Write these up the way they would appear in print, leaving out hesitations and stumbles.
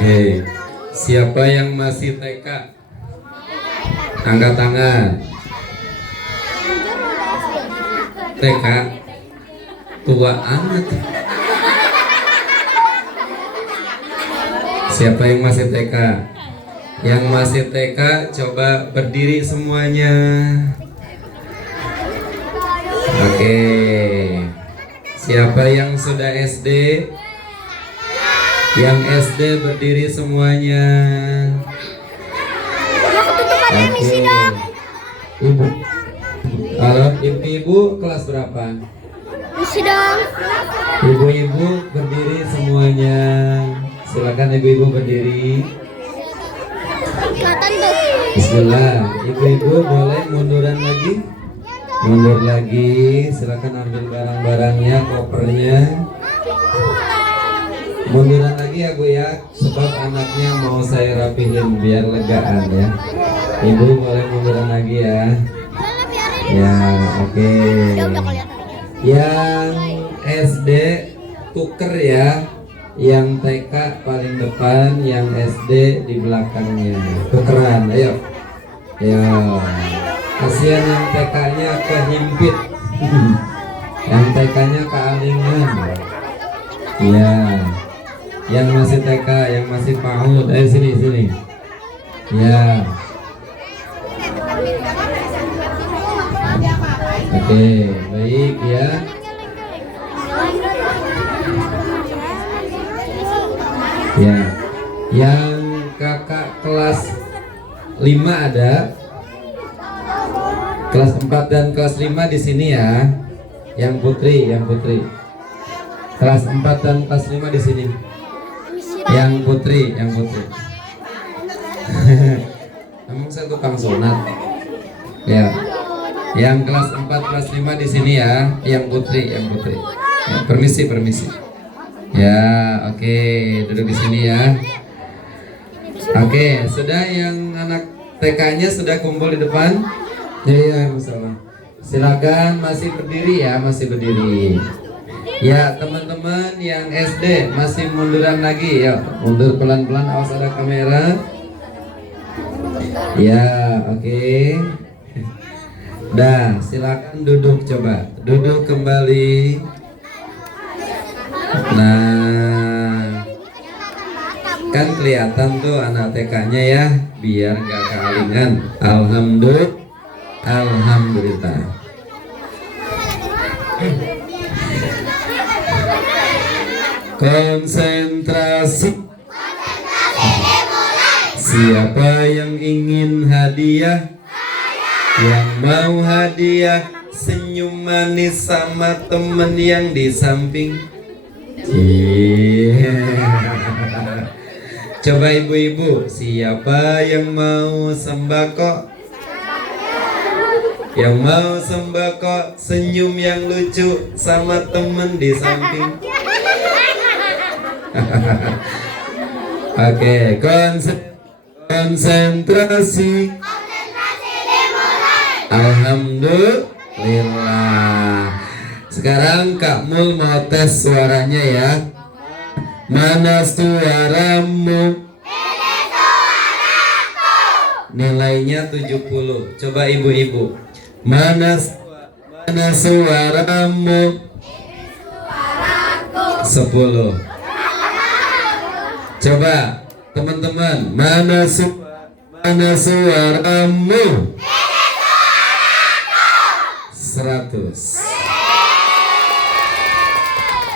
Oke. Siapa yang masih TK? Angkat tangan. TK tua amat. Siapa yang masih TK? Yang masih TK coba berdiri semuanya. Oke. Siapa yang sudah SD? Yang SD berdiri semuanya. Oke. Ibu. Halo, ibu kelas berapa? Masih dong. Ibu-ibu berdiri semuanya. Silakan ibu-ibu berdiri. Kelihatan tuh. Bismillah. Ibu-ibu boleh munduran lagi? Mundur lagi. Silakan ambil barang-barangnya, kopernya. Munduran lagi ya Bu ya, sebab anaknya mau saya rapihin biar legaan ya. Ibu boleh munduran lagi ya. Ya, oke. Yang SD tuker ya. Yang TK paling depan, yang SD di belakangnya. Tukeran, ayo. Ya. Kasihan yang TK-nya kehimpit. Yang TK-nya kealingan. Ya. Yang masih TK, yang masih PAUD, ayo sini. Ya. Oke, baik ya. Ya. Yang kakak kelas 5 ada. Kelas 4 dan kelas 5 di sini ya. Yang putri. Kelas 4 dan kelas 5 di sini. Yang putri. Emang saya tukang sunat. Ya. Yang kelas 4 kelas 5 di sini ya, yang putri. Ya, permisi. Ya, oke, duduk di sini ya. Oke, sudah yang anak TK-nya sudah kumpul di depan? Ya, masalah. Silakan masih berdiri ya, Ya, teman-teman yang SD masih munduran lagi ya. Mundur pelan-pelan, awas ada kamera. Ya, oke. Dah, silakan duduk coba. Duduk kembali. Nah, kan kelihatan tuh anak TK-nya ya, biar gak kealingan. Alhamdulillah. Konsentrasi. Siapa yang ingin hadiah? Yang mau hadiah senyum manis sama temen yang di samping. Coba ibu-ibu, siapa yang mau sembako? Yang mau sembako senyum yang lucu sama temen di samping. Oke, konsentrasi. Alhamdulillah. Sekarang Kak Mul mau tes suaranya ya. Mana suaramu? Nilainya 70. Coba ibu-ibu. Mana suaramu? 10. Coba teman-teman, mana suaramu? 100.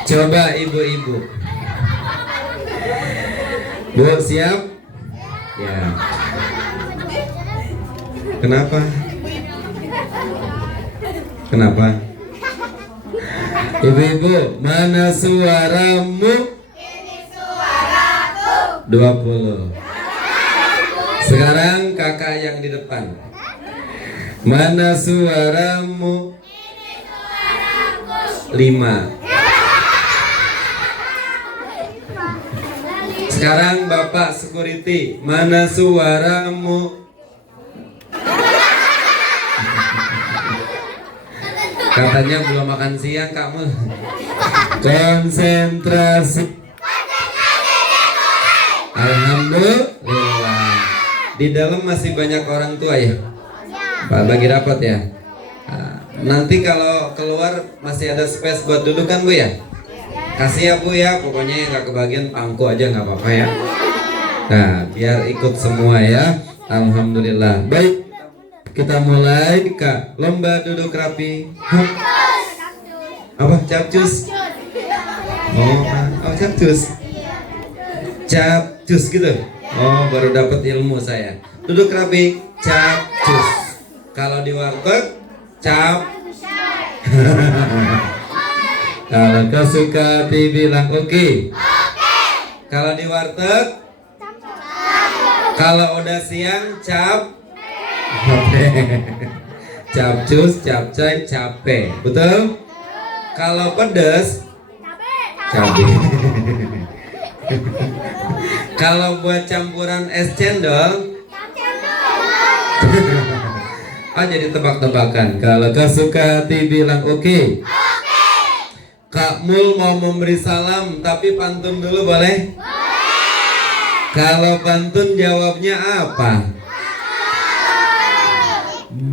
Coba ibu-ibu. Bu, siap? Ya. Kenapa? Ibu-ibu, mana suaramu? Ini suaraku. 20. Sekarang kakak yang di depan. Mana suaramu? Ini suaraku. 5. Sekarang Bapak security, mana suaramu? Katanya belum makan siang kamu. Konsentrasi. Alhamdulillah. Di dalam masih banyak orang tua ya? Pak bagi rapat ya. Nah, nanti kalau keluar masih ada space buat duduk kan Bu ya? Kasih ya Bu ya, pokoknya yang nggak kebagian pangku aja nggak apa-apa ya. Nah, biar ikut semua ya. Alhamdulillah. Baik, kita mulai Kak. Lomba duduk rapi. Hah? Apa? Capcus? Oh, capcus. Capcus gitu. Oh, baru dapat ilmu saya. Duduk rapi, capcus. Kalau di warteg, cap. Kalau kau suka bilang oke. Kalau di warteg, kalau udah siang, cap. Capcus, capcay, capek. Betul? Kalau pedas, cabai. Kalau buat campuran es cendol, ah jadi tebak-tebakan. Kalau kau suka hati bilang oke. Kak Mul mau memberi salam tapi pantun dulu boleh? Kalau pantun jawabnya apa?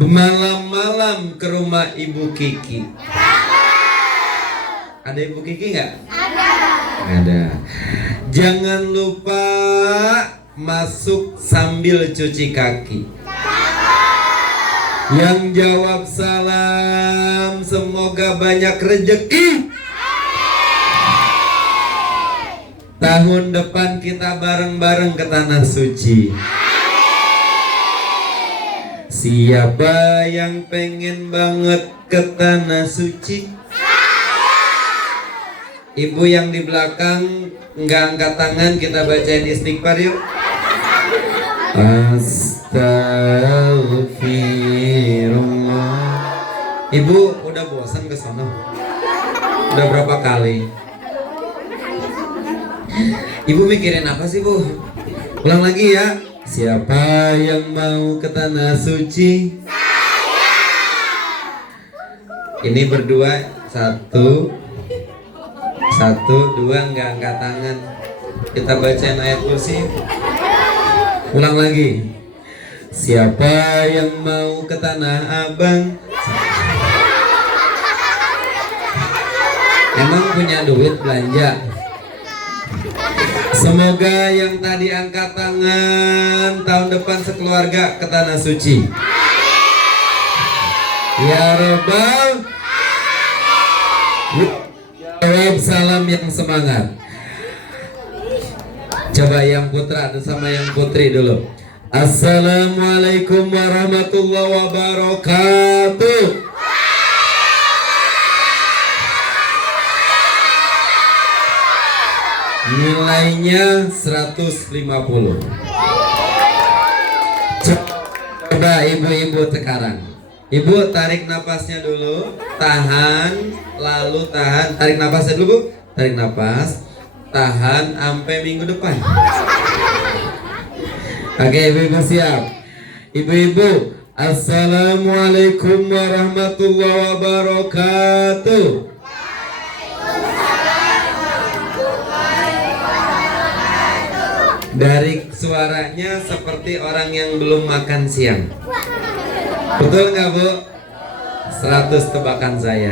Malam-malam ke rumah Ibu Kiki. Ada Ibu Kiki nggak? Ada. Jangan lupa masuk sambil cuci kaki. Yang jawab salam semoga banyak rezeki. Tahun depan kita bareng-bareng ke tanah suci. Siapa yang pengen banget ke tanah suci? Ibu yang di belakang nggak angkat tangan, kita bacain istighfar yuk. Astagfirullah. Ibu udah bosan ke sana? Udah berapa kali? Ibu mikirin apa sih Bu? Ulang lagi ya. Siapa yang mau ke tanah suci? Saya. Ini berdua, satu, dua, nggak angkat tangan. Kita bacain ayat kursi. Ulang lagi. Siapa yang mau ke Tanah Abang? Emang punya duit belanja? Semoga yang tadi angkat tangan tahun depan sekeluarga ke Tanah Suci. Ya Rabbal. Jawab salam yang semangat. Coba yang putra sama yang putri dulu. Assalamualaikum warahmatullahi wabarakatuh. Nilainya 150. Coba ibu-ibu sekarang. Ibu tarik napasnya dulu, tahan, lalu tahan. Tarik napasnya dulu Bu. Tarik napas, tahan sampai minggu depan. Oke, ibu-ibu siap. Ibu-ibu, assalamualaikum warahmatullahi wabarakatuh. Dari suaranya seperti orang yang belum makan siang. Betul nggak Bu? 100 tebakan saya.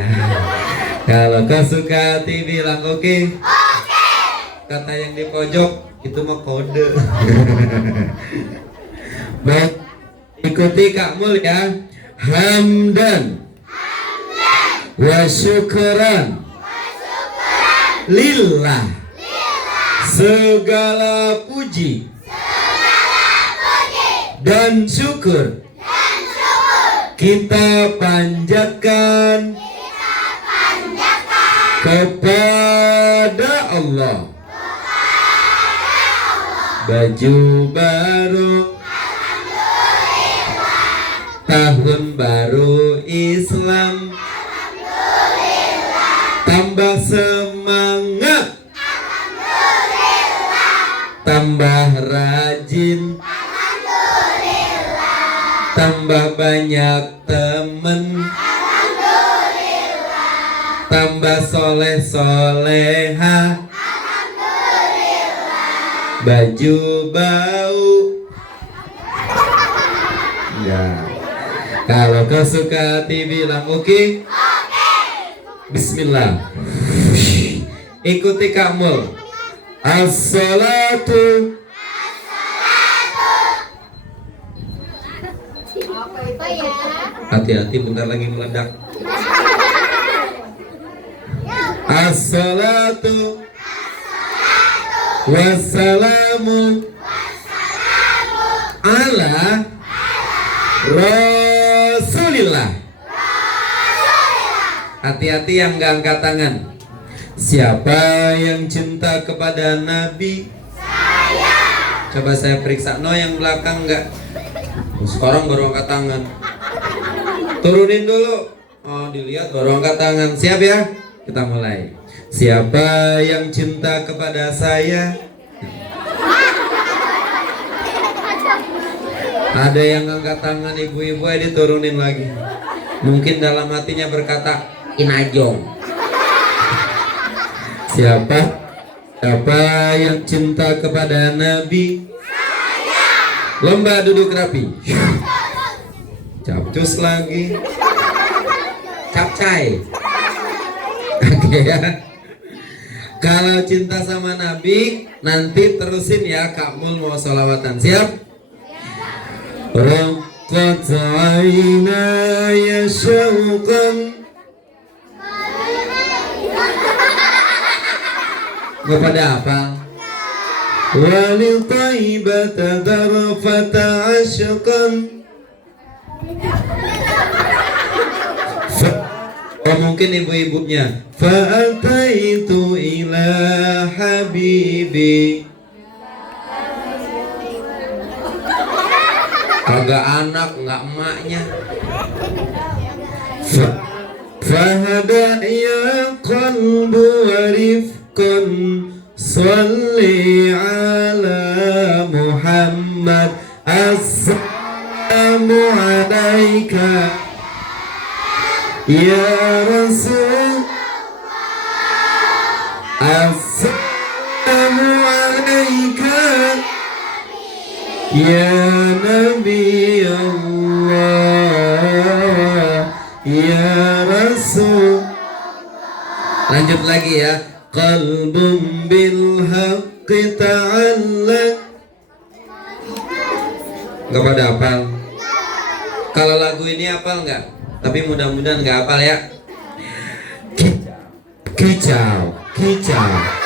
Kalau kau suka hati bilang oke. Kata yang di pojok itu mah kode. Baik, ikuti Kak Mul ya. Hamdan wa syukran lillah. Segala puji dan syukur kita panjatkan kepada Allah. Baju baru, tahun baru Islam, tambah semangat, tambah rajin, tambah banyak temen, tambah soleh soleha. baju bau. Ya. Kalau kau suka hati bilang oke. Bismillah. Ikuti Kamul. As-salatu. Hati-hati bentar lagi meledak. As-salatu wassalamu ala Rasulillah. Hati-hati yang gak angkat tangan. Siapa yang cinta kepada Nabi? Saya. Coba saya periksa. No, yang belakang enggak. Sekarang baru angkat tangan. Turunin dulu. Oh, dilihat baru angkat tangan. Siap ya? Kita mulai. Siapa yang cinta kepada saya? Ada yang angkat tangan ibu-ibu, diturunin lagi. Mungkin dalam hatinya berkata, Inajong. Siapa yang cinta kepada Nabi? Saya. Lomba duduk rapi. Capcus lagi. Capcay. Oke ya. Kalau cinta sama Nabi, nanti terusin ya. Kak Mul mau sholawatan. Siap? Raqqat aynaya syauqan. Gak pada apa? Walil taibata darfata asyqan. Oh, mungkin ibu-ibunya. Fa'ataitu ila habibi. Kagak anak, nggak emaknya. Fahada ya qalbu warifkan. Salli ala Muhammad. Assalamu alaika ya Rasul. Assalamu alaika ya Nabi Allah ya Rasul. Lanjut lagi ya. Qalbun bil haqqi ta'allaq. Gak pada hafal. Kalau lagu ini hafal nggak? Tapi mudah-mudahan nggak hafal ya. Kicau, kicau.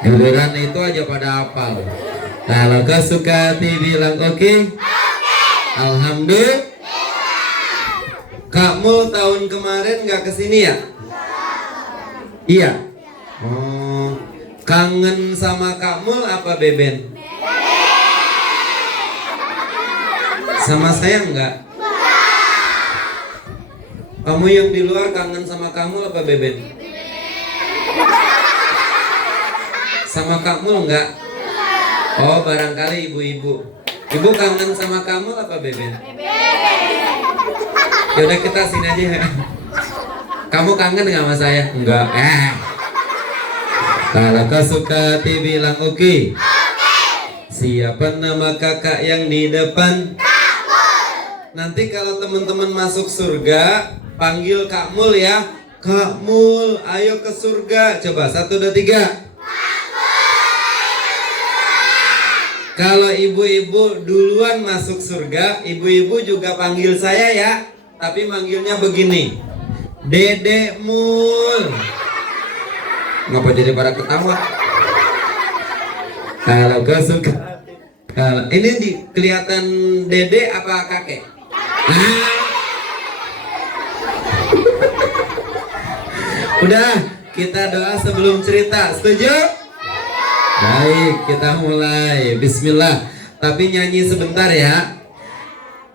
Giliran itu aja pada hafal. Kalau kau suka hati bilang oke. Alhamdulillah. Kak Mul tahun kemarin nggak kesini ya? Iya. Oh, kangen sama Kak Mul apa Beben? Sama saya enggak? Kamu yang di luar kangen sama Kak Mul apa Beben? Sama Kak Mul enggak? Oh, barangkali ibu-ibu. Ibu kangen sama Kak Mul apa Beben? Yaudah kita sini aja. Kamu kangen nggak sama saya? Enggak. Kalau kau suka hati bilang oke. Siapa nama kakak yang di depan? Kak Mul. Nanti kalau teman-teman masuk surga, panggil Kak Mul ya. Kak Mul, ayo ke surga. Coba 1, 2, 3. Kalau ibu-ibu duluan masuk surga, ibu-ibu juga panggil saya ya. Tapi manggilnya begini, Dede Mul. Ngapa jadi pada ketawa? Kalau kau suka, kalau ini kelihatan Dede apa kakek? Udah, kita doa sebelum cerita. Setuju? Baik, kita mulai. Bismillah. Tapi nyanyi sebentar ya.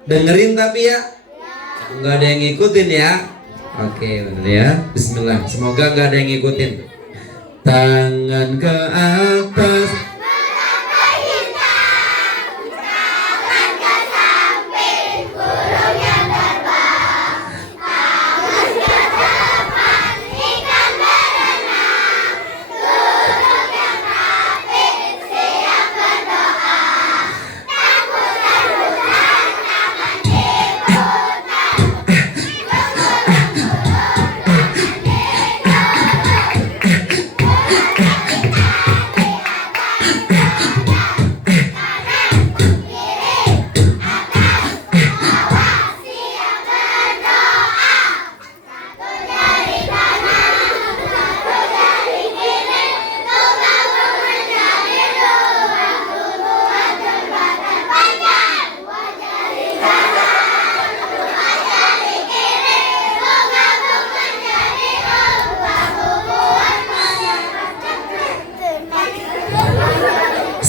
Dengerin tapi ya. Nggak ada yang ngikutin ya. Oke, bener ya. Bismillah. Semoga nggak ada yang ngikutin. Tangan ke atas.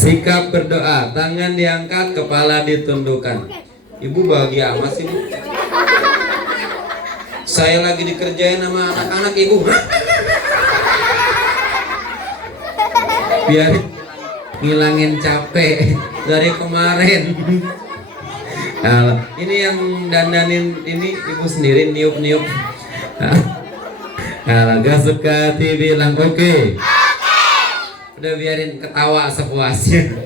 Sikap berdoa, tangan diangkat, kepala ditundukkan. Ibu bahagia amat sih, Bu. Saya lagi dikerjain sama anak-anak ibu. Biar ngilangin capek dari kemarin. Nah, ini yang dandanin ini ibu sendiri niup-niup. Nah, gak suka hati bilang oke. Udah biarin ketawa sepuasnya.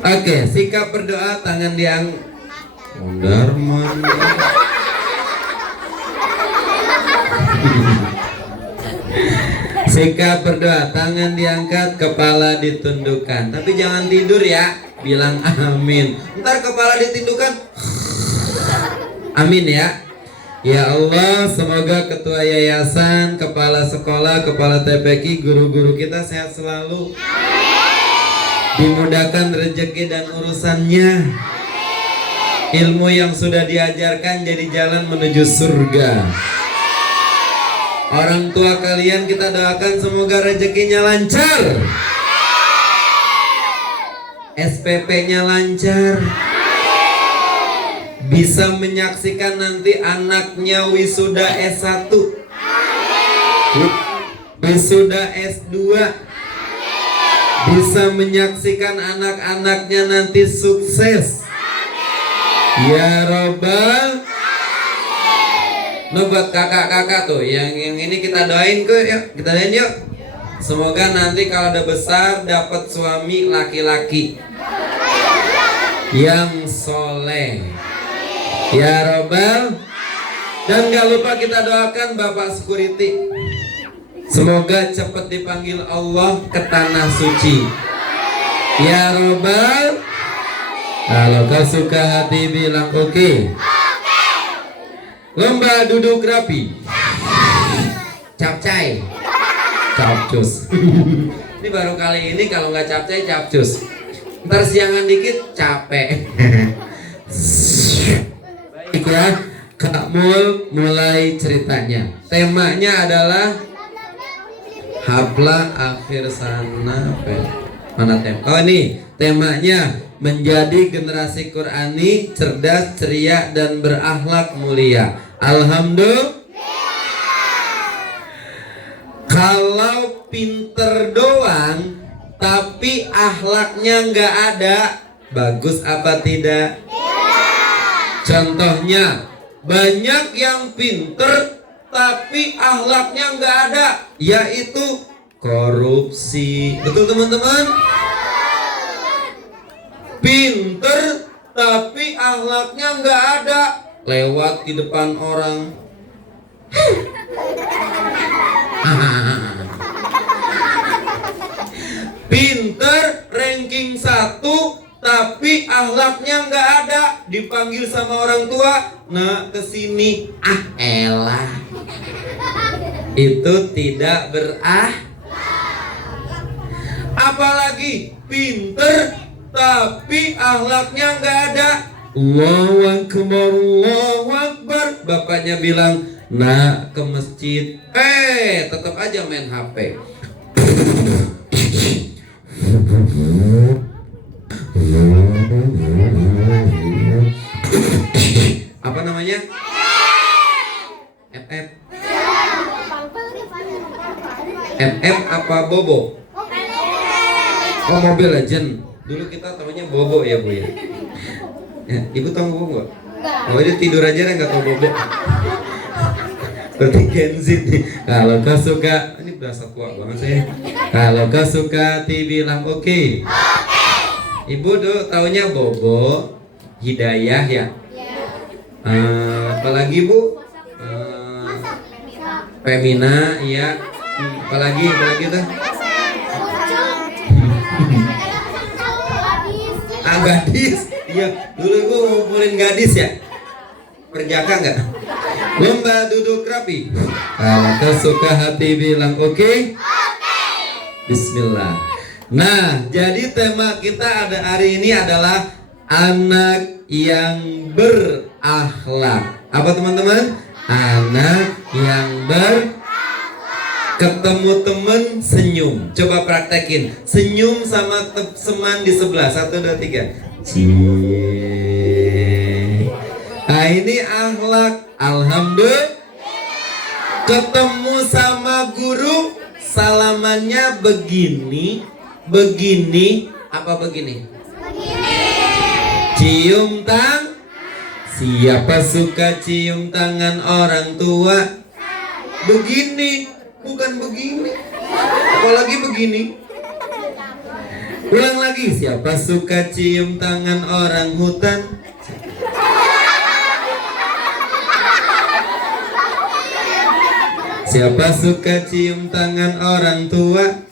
Oke, sikap berdoa, tangan diang. Mundur. Sikap berdoa, tangan diangkat, kepala ditundukkan. Tapi jangan tidur ya, bilang amin. Ntar kepala ditundukkan. Amin ya. Ya Allah, semoga ketua yayasan, kepala sekolah, kepala TPQ, guru-guru kita sehat selalu. Dimudahkan rezeki dan urusannya. Ilmu yang sudah diajarkan jadi jalan menuju surga. Orang tua kalian kita doakan semoga rezekinya lancar, SPP-nya lancar, bisa menyaksikan nanti anaknya wisuda S1, wisuda S2, bisa menyaksikan anak-anaknya nanti sukses. Ya Robbal. No, buat kakak-kakak tuh yang ini kita doain yuk, kita doain yuk. Semoga nanti kalau udah besar dapat suami laki-laki yang soleh. Ya Robbal. Dan gak lupa kita doakan Bapak Security, semoga cepat dipanggil Allah ke tanah suci. Ya Robbal. Kalau kau suka hati bilang oke. Lomba duduk rapi, capcay, capcus. Ini baru kali ini kalau nggak capcay, capcus. Ntar siangan dikit capek. Baik ya, Kak Mul mulai ceritanya. Temanya adalah Hapla akhir sana. Mana tema? Oh ini temanya menjadi generasi Qurani, cerdas, ceria, dan berakhlak mulia. Alhamdulillah. Kalau pinter doang tapi akhlaknya nggak ada, bagus apa tidak? Contohnya banyak yang pinter tapi akhlaknya nggak ada, yaitu korupsi. Betul teman-teman? Pinter tapi akhlaknya nggak ada, lewat di depan orang. Pinter ranking 1 tapi akhlaknya nggak ada, dipanggil sama orang tua, nah kesini, elah, itu tidak apalagi pinter tapi akhlaknya nggak ada. Allahu Akbar, Allahu Akbar. Bapaknya bilang, nak ke masjid, tetap aja main HP. Apa namanya? FF. FF apa Bobo? Oh, Mobile Legend. Dulu kita tahunya Bobo ya Bu ya. Ya, Ibu tahu Bobo nggak? Oh, dia tidur aja nggak tahu Bobo. Berarti Gen Z nih. Kalau kau suka, ini berasa tua banget saya. Kalau kau suka, bilang oke. Ibu tuh taunya Bobo, Hidayah ya. Apalagi Bu? Femina, iya. Apalagi tuh? Gadis. Iya, dulu Ibu ngumpulin gadis ya. Perjaka nggak? Lomba duduk rapi. Kalau kau suka hati bilang oke. Bismillah. Nah, jadi tema kita ada hari ini adalah anak yang berakhlak. Apa teman-teman? Anak yang berakhlak. Ketemu temen senyum. Coba praktekin. Senyum sama teman di sebelah. 1, 2, 3. Cie. Nah ini akhlak. Alhamdulillah. Ketemu sama guru, salamannya begini, begini, apa begini? Cium tang. Siapa suka cium tangan orang tua? Begini, bukan begini. Apalagi begini. Ulang lagi. Siapa suka cium tangan orang hutan? Siapa suka cium tangan orang tua?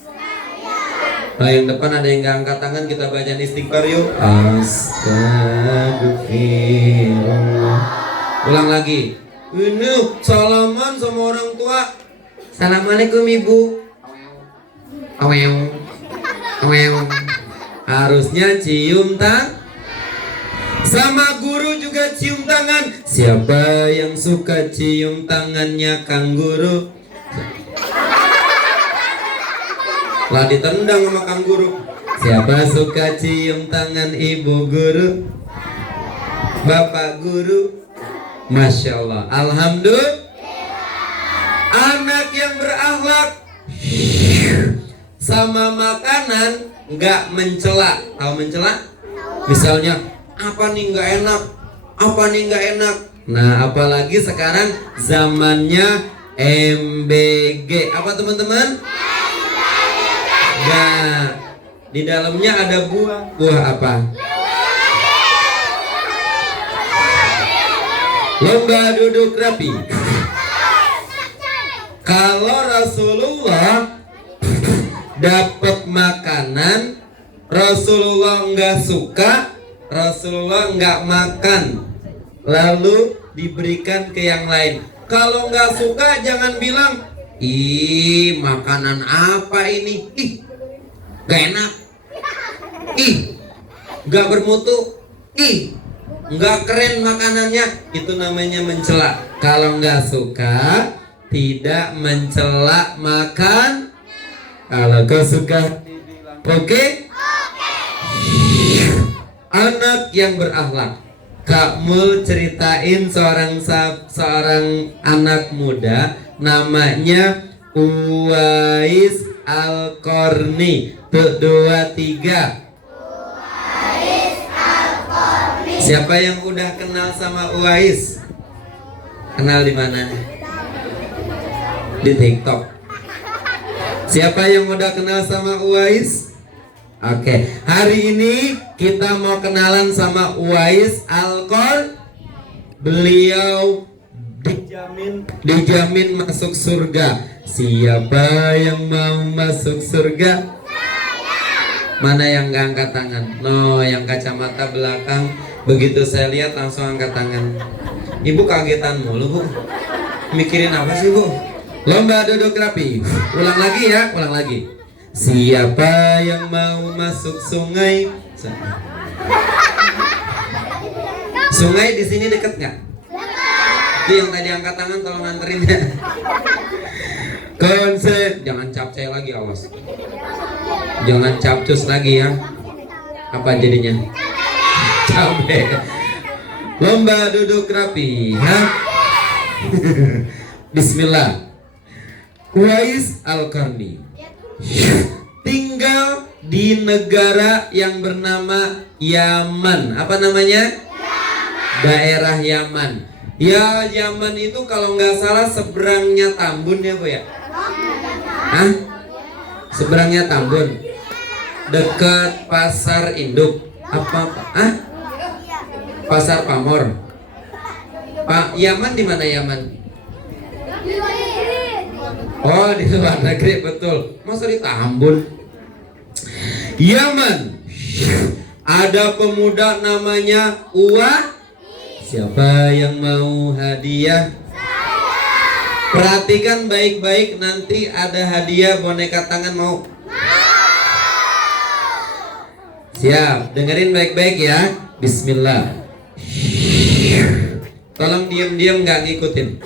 Nah yang depan ada yang gak angkat tangan, kita baca istighfar yuk. Astagfirullah. Ulang lagi. Ini salaman sama orang tua. Assalamualaikum ibu. Aweo. Aweo. Harusnya cium tangan. Sama guru juga cium tangan. Siapa yang suka cium tangannya Kang Guru? Lah ditendang sama Kang Guru. Siapa suka cium tangan Ibu Guru? Bapak Guru? Masya Allah. Alhamdulillah. Anak yang berakhlak sama makanan nggak mencela. Tahu mencela? Misalnya apa nih nggak enak? Apa nih nggak enak? Nah apalagi sekarang zamannya MBG. Apa teman-teman? Nah, di dalamnya ada buah. Buah apa? Lomba duduk rapi. Kalau Rasulullah dapat makanan, Rasulullah nggak suka, Rasulullah nggak makan, lalu diberikan ke yang lain. Kalau nggak suka jangan bilang, ih makanan apa ini? Ih gak enak. Ih gak bermutu. Ih gak keren makanannya. Itu namanya mencela. Kalau gak suka, tidak mencela makan. Kalau kau suka, oke? Anak yang berakhlak. Kak Mul ceritain seorang anak muda namanya Uwais Al-Qarni. 2, 3. Uwais Al-Qarni. Siapa yang udah kenal sama Uwais? Kenal di mana? Di TikTok. Siapa yang udah kenal sama Uwais? Oke, hari ini kita mau kenalan sama Uwais Al-Qarni. Beliau dijamin masuk surga. Siapa yang mau masuk surga? Mana yang gak angkat tangan? No, yang kacamata belakang. Begitu saya lihat langsung angkat tangan. Ibu kagetan mulu bu. Mikirin apa sih bu? Lomba duduk rapi. Ulang lagi ya, ulang lagi. Siapa yang mau masuk sungai? Sungai di sini deket nggak? Itu yang tadi angkat tangan tolong nganterin ya. Konsen, jangan capcay lagi awas. Jangan capcus lagi ya. Apa jadinya? Cabe. Lomba duduk rapi, ha? Bismillah. Uwais Al-Qarni tinggal di negara yang bernama Yaman. Apa namanya? Yaman. Daerah Yaman. Ya Yaman itu kalau nggak salah seberangnya Tambun ya bu ya? Hah? Seberangnya Tambun. Dekat Pasar Induk. Apa? Ah? Pasar Pamor. Pak Yaman di mana Yaman? Oh di luar negeri betul. Masa di Tambun? Yaman. Ada pemuda namanya Uwa. Siapa yang mau hadiah? Perhatikan baik-baik, nanti ada hadiah boneka tangan mau? Siap, dengerin baik-baik ya. Bismillah. Tolong diam-diam gak ngikutin.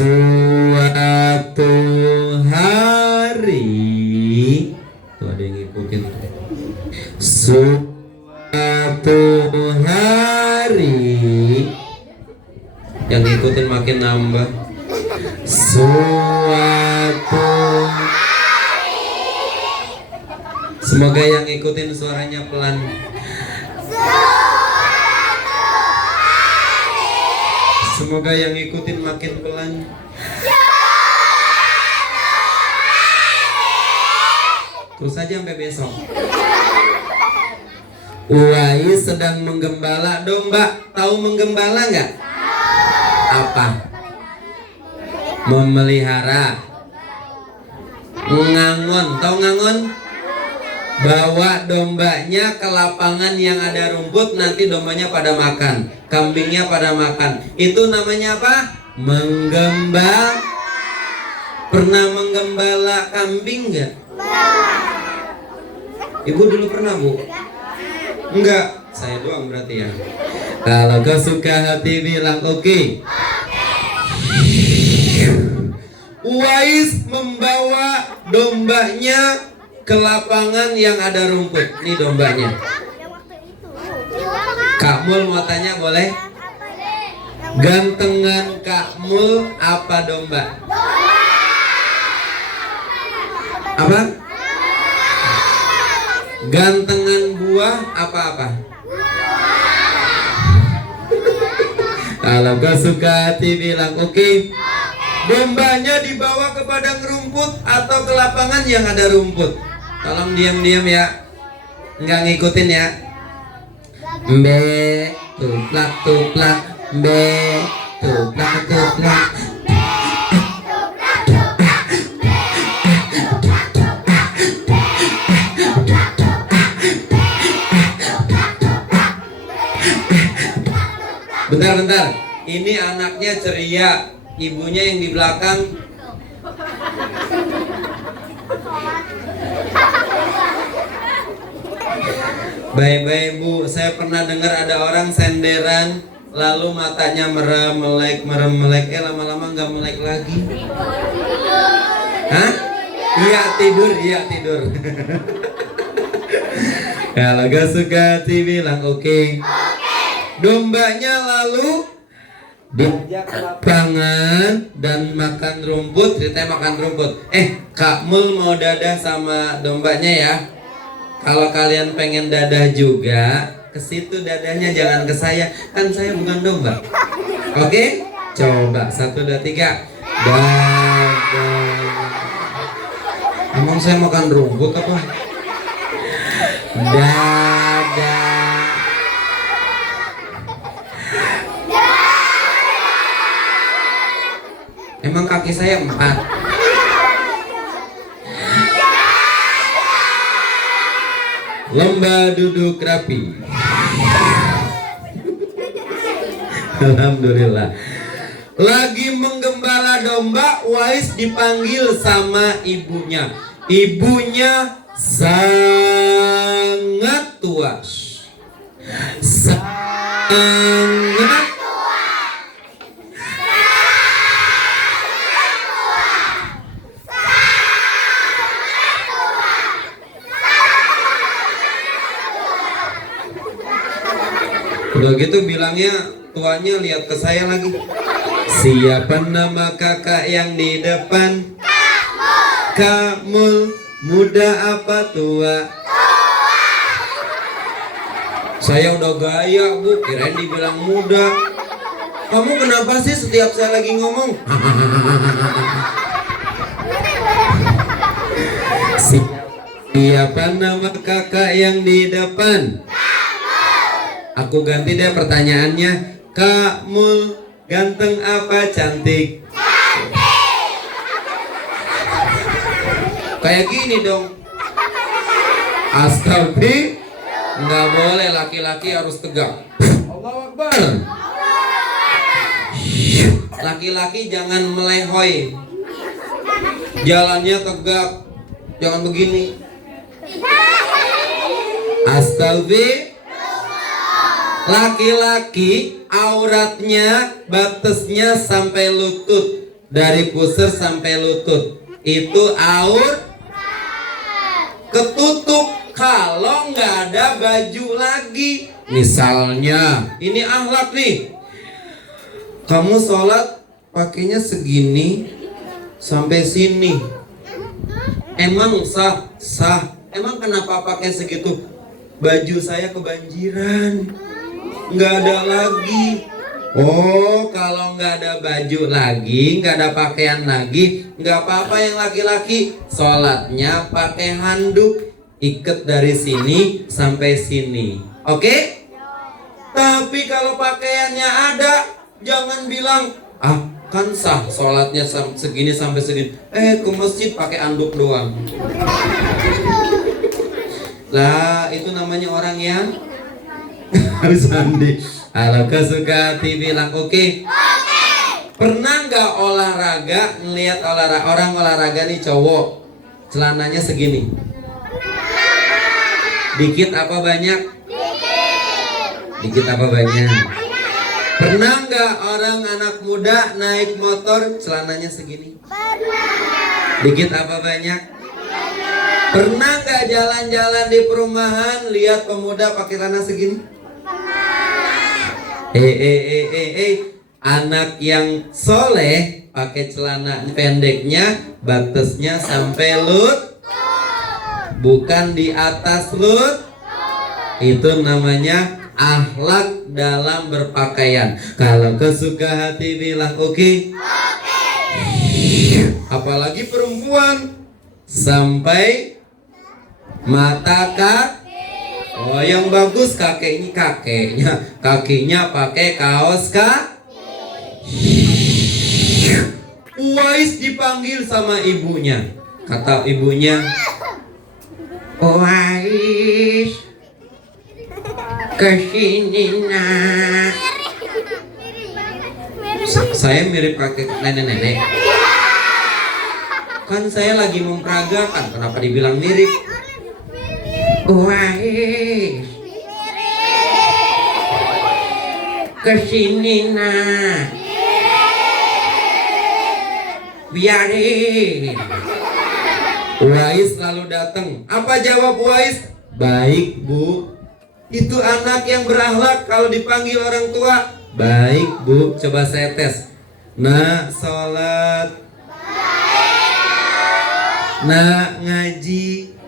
Suatu hari tuh ada yang ngikutin. Suatu hari yang ngikutin makin nambah. Suatu semoga yang ngikutin suaranya pelan. Semoga yang ngikutin makin pelan. Terus aja sampai besok. Uwais sedang menggembala domba. Tahu menggembala nggak? Apa? Memelihara. Ngangon. Tahu ngangon? Bawa dombanya ke lapangan yang ada rumput, nanti dombanya pada makan, kambingnya pada makan. Itu namanya apa? Menggembala. Pernah menggembala kambing nggak? Ibu dulu pernah, Bu? Enggak, saya doang berarti ya. Kalau kau suka hati bilang oke. Uwais membawa dombanya ke lapangan yang ada rumput. Ini dombanya. Kak Mul mau tanya boleh? Gantengan Kak Mul apa domba? Apa? Gantengan buah apa-apa? Kalau kau suka hati bilang oke. Dombanya dibawa ke padang rumput atau ke lapangan yang ada rumput. Tolong diam-diam ya, nggak ngikutin ya. Mbe tuplak tuplak, mbe tuplak tuplak. Bentar, ini anaknya ceria, ibunya yang di belakang. Baik-baik Bu, saya pernah dengar ada orang senderan, lalu matanya merem melek, lama-lama nggak melek lagi. Hah? Iya tidur. Kalau gak suka hati bilang oke. Dombanya lalu diajak ke lapangan dan makan rumput, ceritanya makan rumput. Kak Mul mau dadah sama dombanya ya. Kalau kalian pengen dadah juga, ke situ dadahnya, jangan ke saya, kan saya bukan domba. Oke? Coba 1, 2, 3. Dadah. Emang saya makan rumput apa? Dadah. Emang kaki saya 4. Lomba duduk rapi. Alhamdulillah. Lagi menggembala domba, Uwais dipanggil sama ibunya. Ibunya sangat tua. Sangat udah gitu bilangnya, tuanya lihat ke saya lagi. Siapa nama kakak yang di depan? Kak Mul. Muda apa tua? Saya udah gaya Bu, kirain dibilang muda. Kamu kenapa sih setiap saya lagi ngomong? Siapa nama kakak yang di depan? Aku ganti deh pertanyaannya. Kak Mul, ganteng apa cantik? Cantik. Kayak gini dong. Astagfirullah. Nggak boleh, laki-laki harus tegak. Allahu Akbar. Laki-laki jangan melehoi. Jalannya tegak. Jangan begini. Astagfirullah. Laki-laki auratnya batasnya sampai lutut. Dari pusar sampai lutut. Itu aurat. Ketutup kalau nggak ada baju lagi. Misalnya, ini akhlak nih. Kamu sholat pakainya segini sampai sini. Emang sah? Sah. Emang kenapa pakai segitu? Baju saya kebanjiran, nggak ada lagi. Oh, kalau nggak ada baju lagi, nggak ada pakaian lagi, nggak apa-apa yang laki-laki. Sholatnya pakai handuk, ikat dari sini sampai sini. Oke? Tapi kalau pakaiannya ada, jangan bilang, ah kan sah sholatnya segini sampai segini. Ke masjid pakai handuk doang. Lah, itu namanya orang yang harus mandi. Halo kesuka TV bilang oke. Pernah nggak olahraga ngelihat orang olahraga nih cowok celananya segini? Dikit apa banyak? Dikit apa banyak? Pernah nggak orang anak muda naik motor celananya segini? Dikit apa banyak? Pernah nggak jalan-jalan di perumahan lihat pemuda pakai celana segini? Anak yang soleh pakai celana pendeknya batasnya sampai lut, bukan di atas lut. Itu namanya akhlak dalam berpakaian. Kalau kesuka hati bilang oke. Apalagi perempuan sampai mata kaki. Oh, yang bagus kakinya pakai kaos Uwais dipanggil sama ibunya. Kata ibunya, Uwais, kesini nak. Saya mirip kakek nenek-nenek. Kan saya lagi memperagakan, kenapa dibilang mirip? Uwais, kesini nak. Biarin. Uwais lalu datang. Apa jawab Uwais? Baik bu. Itu anak yang berakhlak kalau dipanggil orang tua. Baik bu. Coba saya tes. Nak sholat. Nak ngaji.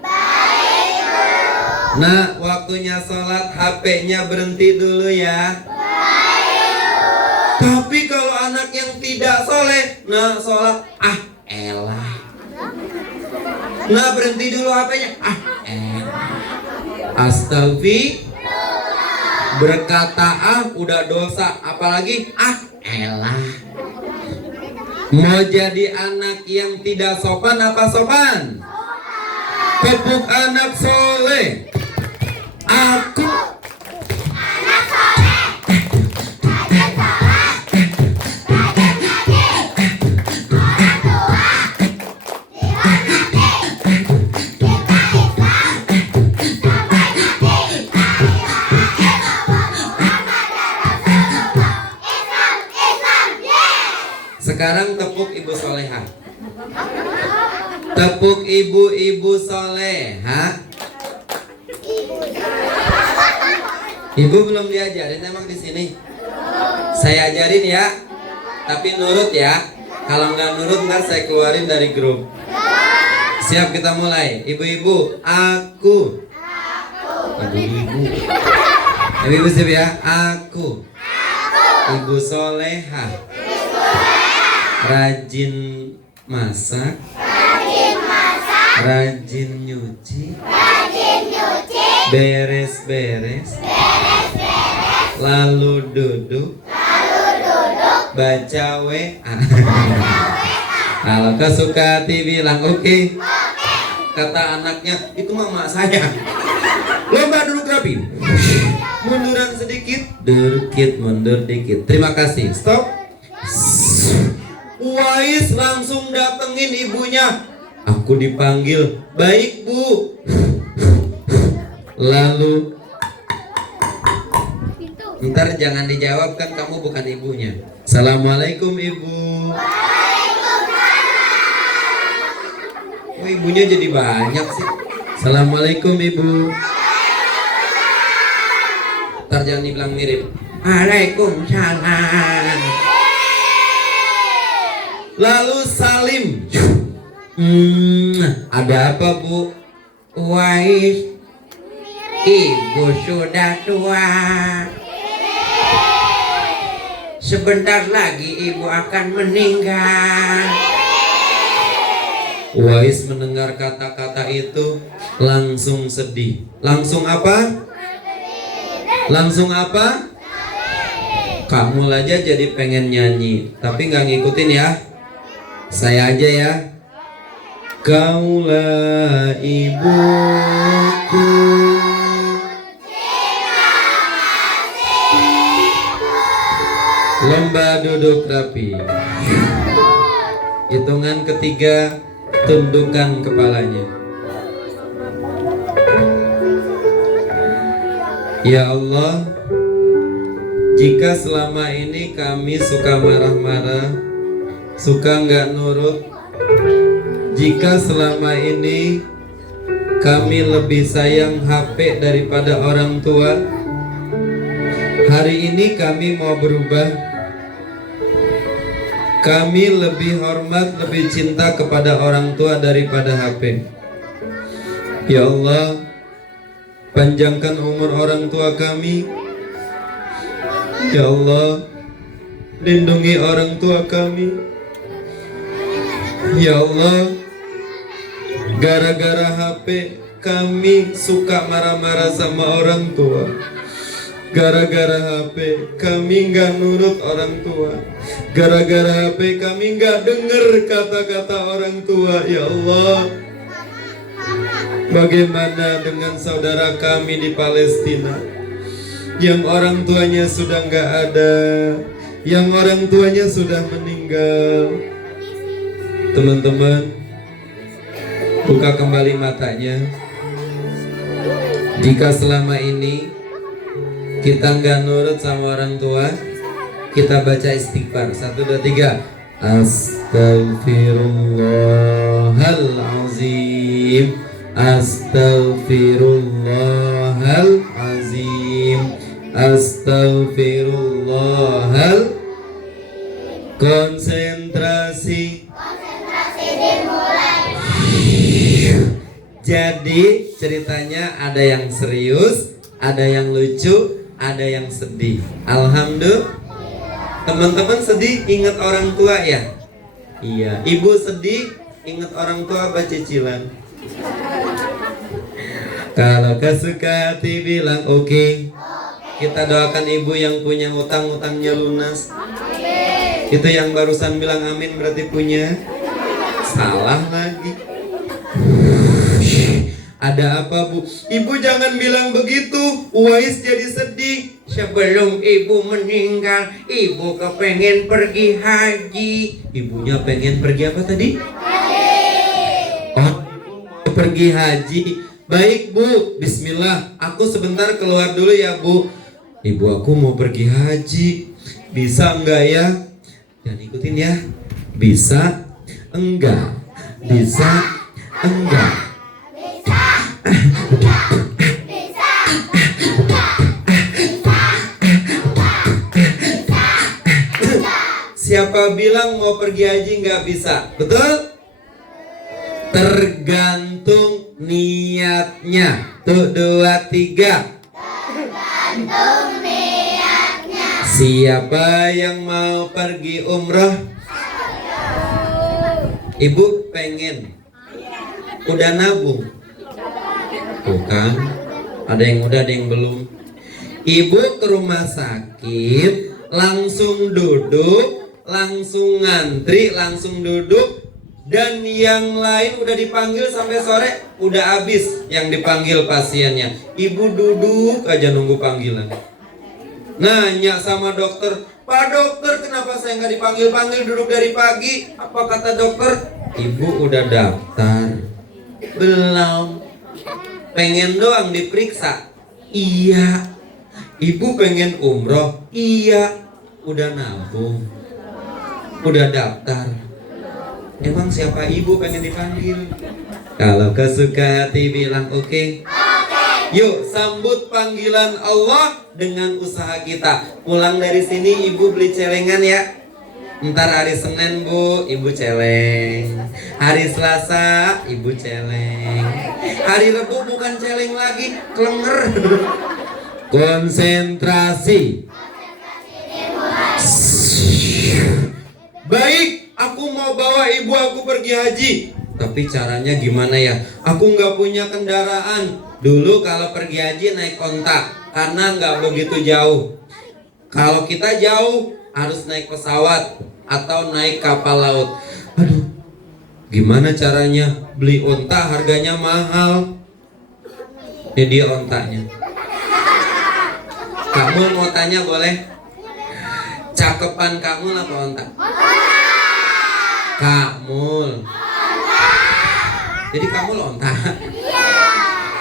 Nah, waktunya sholat HP-nya berhenti dulu ya. Tapi kalau anak yang tidak soleh, nah sholat, elah. Nah berhenti dulu HP-nya, elah. Astagfirullah. Berkata udah dosa, apalagi elah. Mau jadi anak yang tidak sopan apa sopan? Tepuk anak soleh. Aku anak soleh. Sekarang tepuk ibu soleha. Tepuk ibu-ibu soleha. Ibu belum diajarin emang di sini. Saya ajarin ya. Tapi nurut ya. Kalau nggak nurut ntar saya keluarin dari grup. Siap, kita mulai. Ibu-ibu, aku. Ibu-ibu. Ibu-ibu siap ya. Aku. Ibu soleha. Rajin masak. Rajin nyuci. Beres-beres. Lalu duduk. Baca WA. Kalau kesuka hati bilang oke. Kata anaknya, itu mama saya. Lomba duduk rapi. Munduran sedikit, dikit, mundur dikit. Terima kasih. Stop. Uwais langsung datengin ibunya. Aku dipanggil. Baik bu. Lalu ntar jangan dijawab, kan kamu bukan ibunya. Assalamualaikum ibu. Kok ibunya jadi banyak sih? Assalamualaikum ibu. Ntar jangan dibilang mirip. Waalaikumsalam. Lalu salim. Ada apa bu? Wais, ibu sudah tua. Sebentar lagi ibu akan meninggal. Wais mendengar kata-kata itu langsung sedih. Langsung apa? Langsung apa? Kamu aja jadi pengen nyanyi, tapi nggak ngikutin ya. Saya aja ya. Kaulah ibuku. Lomba duduk rapi. Hitungan ketiga, tundukkan kepalanya. Ya Allah, jika selama ini kami suka marah-marah, suka nggak nurut, jika selama ini kami lebih sayang HP daripada orang tua, hari ini kami mau berubah. Kami lebih hormat, lebih cinta kepada orang tua daripada HP. Ya Allah, panjangkan umur orang tua kami. Ya Allah, lindungi orang tua kami. Ya Allah, gara-gara HP kami suka marah-marah sama orang tua. Gara-gara HP kami nggak nurut orang tua. Gara-gara HP kami nggak denger kata-kata orang tua. Ya Allah, bagaimana dengan saudara kami di Palestina yang orang tuanya sudah nggak ada, yang orang tuanya sudah meninggal? Teman-teman, buka kembali matanya. Jika selama ini kita nggak nurut sama orang tua, kita baca istighfar. 1, 2, 3. Astaghfirullahalazim. Astaghfirullahalazim. Astaghfirullahal. Konsentrasi. Jadi ceritanya ada yang serius, ada yang lucu, ada yang sedih. Alhamdulillah. Teman-teman sedih ingat orang tua ya? Iya. Ibu sedih ingat orang tua apa cicilan? Kalau kesuka hati bilang oke. Kita doakan ibu yang punya utang-utangnya lunas. Itu yang barusan bilang amin berarti punya. Salah lagi. Ada apa bu? Ibu jangan bilang begitu. Wais jadi sedih. Sebelum ibu meninggal, ibu kepengen pergi haji. Ibunya pengen pergi apa tadi? Oh, pergi haji. Baik bu, bismillah. Aku sebentar keluar dulu ya bu. Ibu aku mau pergi haji. Bisa enggak ya? Jangan ikutin ya. Bisa enggak? Bisa enggak? Siapa bilang mau pergi haji nggak bisa? Betul? Tergantung niatnya. Tuh 2, 3. Tergantung niatnya. Siapa yang mau pergi umroh? Ibu pengen. Udah nabung? Bukan. Ada yang udah, ada yang belum. Ibu ke rumah sakit, langsung duduk, langsung ngantri, langsung duduk, dan yang lain udah dipanggil sampai sore, udah habis yang dipanggil pasiennya. Ibu duduk aja nunggu panggilan. Nanya sama dokter, Pak dokter kenapa saya nggak dipanggil-panggil, duduk dari pagi? Apa kata dokter? Ibu udah daftar? Belum. Pengen doang diperiksa? Iya. Ibu pengen umroh? Iya. Udah nabung? Udah daftar? Emang siapa ibu pengen dipanggil? Kalau kesuka hati bilang oke. Yuk sambut panggilan Allah dengan usaha kita. Pulang dari sini ibu beli celengan ya. Ntar hari Senin bu, ibu celeng. Hari Selasa, ibu celeng. Hari Rabu bukan celeng lagi, klenger. Konsentrasi. Baik, aku mau bawa ibu aku pergi haji. Tapi caranya gimana ya? Aku nggak punya kendaraan. Dulu kalau pergi haji naik onta, karena nggak begitu jauh. Kalau kita jauh harus naik pesawat atau naik kapal laut. Aduh, gimana caranya? Beli onta harganya mahal. Ini dia ontanya. Kamu mau tanya boleh? Cakepan kamu apa onta? Kamul. Jadi kamu onta.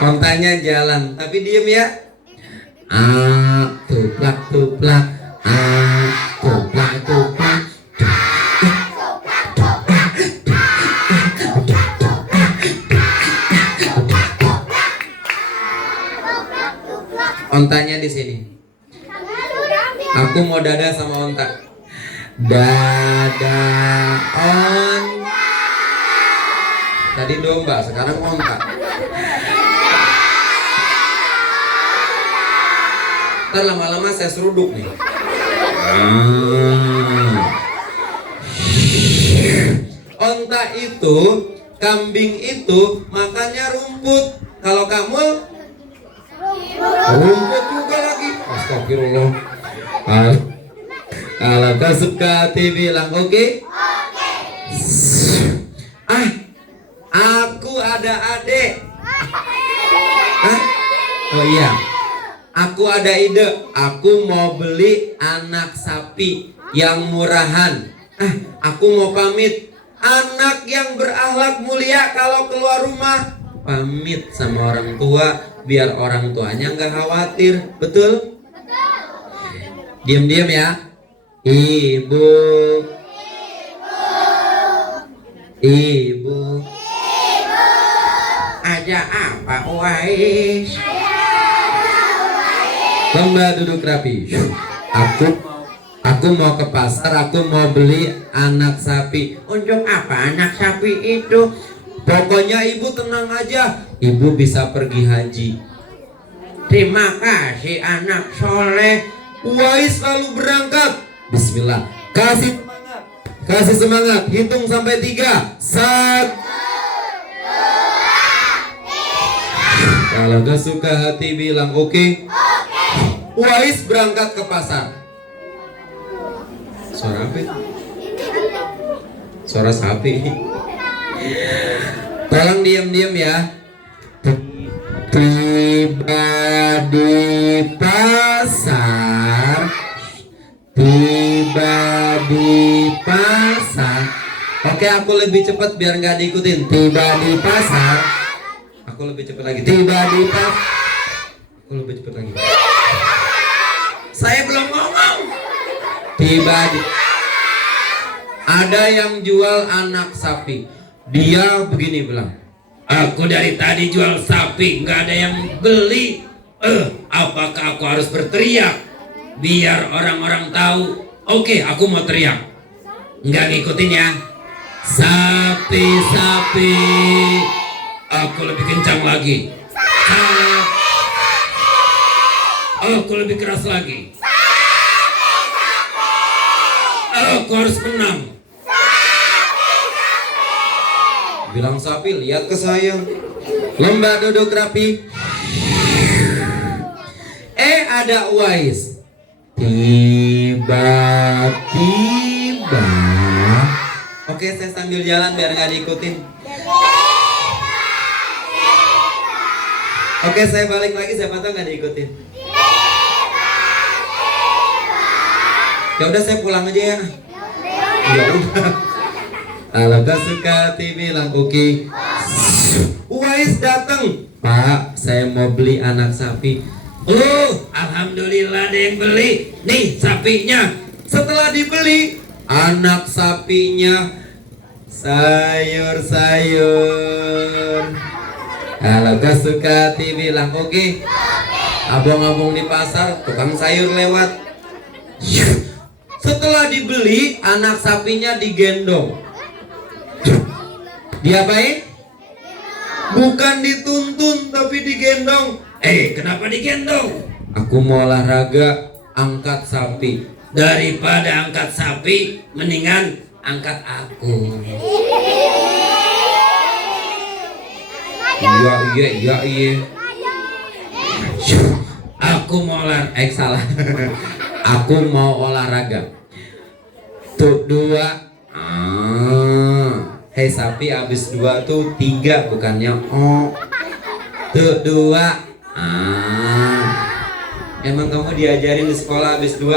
Ontanya jalan, tapi diem ya. Tuplak tuplak. Tuplak tuplak. Ontanya di sini. Aku mau dada sama onta. Dada on. Tadi domba, sekarang onta. Ntar lama-lama saya seruduk nih. Onta itu, kambing itu makannya rumput. Kalau kamu rumput juga lagi. Astagfirullah. Kalau kau suka hati bilang oke. Aku ada adik. Oh iya. Aku ada ide. Aku mau beli anak sapi yang murahan. Aku mau pamit. Anak yang berakhlak mulia kalau keluar rumah pamit sama orang tua biar orang tuanya nggak khawatir. Betul? Diam-diam ya. Ibu. Aja apa Uwais? Lomba duduk rapi. Aku mau ke pasar. Aku mau beli anak sapi. Untuk apa anak sapi itu? Pokoknya ibu tenang aja. Ibu bisa pergi haji. Terima kasih anak soleh. Uwais lalu berangkat. Bismillah. Kasih semangat. Hitung sampai 3. 1. Kalau gak suka hati bilang oke. Uwais berangkat ke pasar. Suara apa? Suara sapi. Tolong diam-diam ya. Tiba di pasar. Oke, aku lebih cepat biar nggak diikutin. Tiba di pasar. Aku lebih cepat lagi. Tiba di pasar. Aku lebih cepat lagi. Saya belum ngomong. Tiba di. Ada yang jual anak sapi. Dia begini bilang. Aku dari tadi jual sapi, nggak ada yang beli. Apakah aku harus berteriak biar orang-orang tahu? Oke, aku mau teriak. Nggak ngikutin ya. Sapi. Aku lebih kencang lagi. Aku lebih keras lagi. Aku harus menang. Bilang sapi, lihat ke saya. Lomba duduk rapi. Ada Uwais. Tiba-tiba. Oke, saya sambil jalan biar nggak diikutin. Oke, saya balik lagi, siapa tahu nggak diikutin. Ya udah, saya pulang aja ya. Ya udah. Kalau gak suka hati bilang oke. Uwais datang. Pak, saya mau beli anak sapi. Alhamdulillah ada yang beli. Nih sapinya. Setelah dibeli, anak sapinya sayur-sayur. Kalau gak suka TV bilang oke. Abang-abang di pasar, tukang sayur lewat. Setelah dibeli, anak sapinya digendong. Diapain? Bukan dituntun tapi digendong. Kenapa digendong? Aku mau olahraga, angkat sapi. Daripada angkat sapi, mendingan angkat aku. Iya. Aku mau salah. Aku mau olahraga. Tuh 2. Hei sapi habis 2 tuh 3 bukannya Tuh 2. Emang kamu diajarin di sekolah habis 2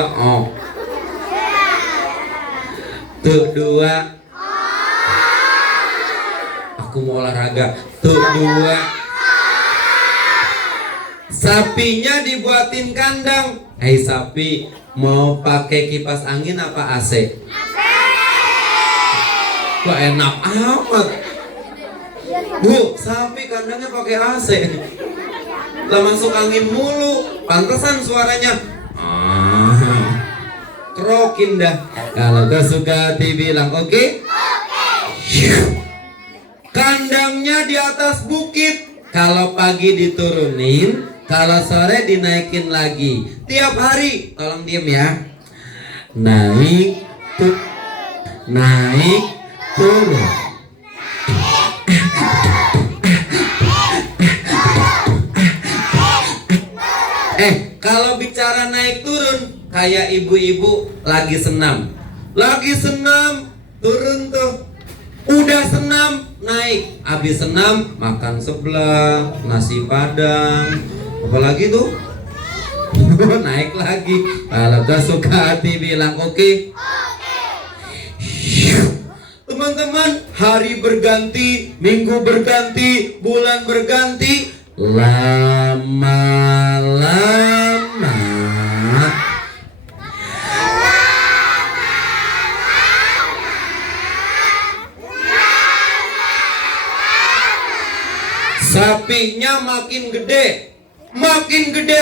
Tuh 2. Aku mau olahraga. Tuh 2. Sapinya dibuatin kandang. Hei sapi, mau pakai kipas angin apa AC? Wah enak amat. Bu, sapi kandangnya pakai AC. Lah masuk angin mulu. Pantesan suaranya kerokin dah. Kalau gak suka TV bilang oke. Kandangnya di atas bukit. Kalau pagi diturunin, kalau sore dinaikin lagi. Tiap hari. Tolong diem ya. Naik turun. Kalau bicara naik turun, kayak ibu-ibu lagi senam. Turun tuh. Udah senam, naik. Habis senam, makan seblak, nasi padang. Apalagi tuh? Naik lagi. Kalau gak suka hati bilang oke. Teman-teman, hari berganti, minggu berganti, bulan berganti. Lama-lama sapinya makin gede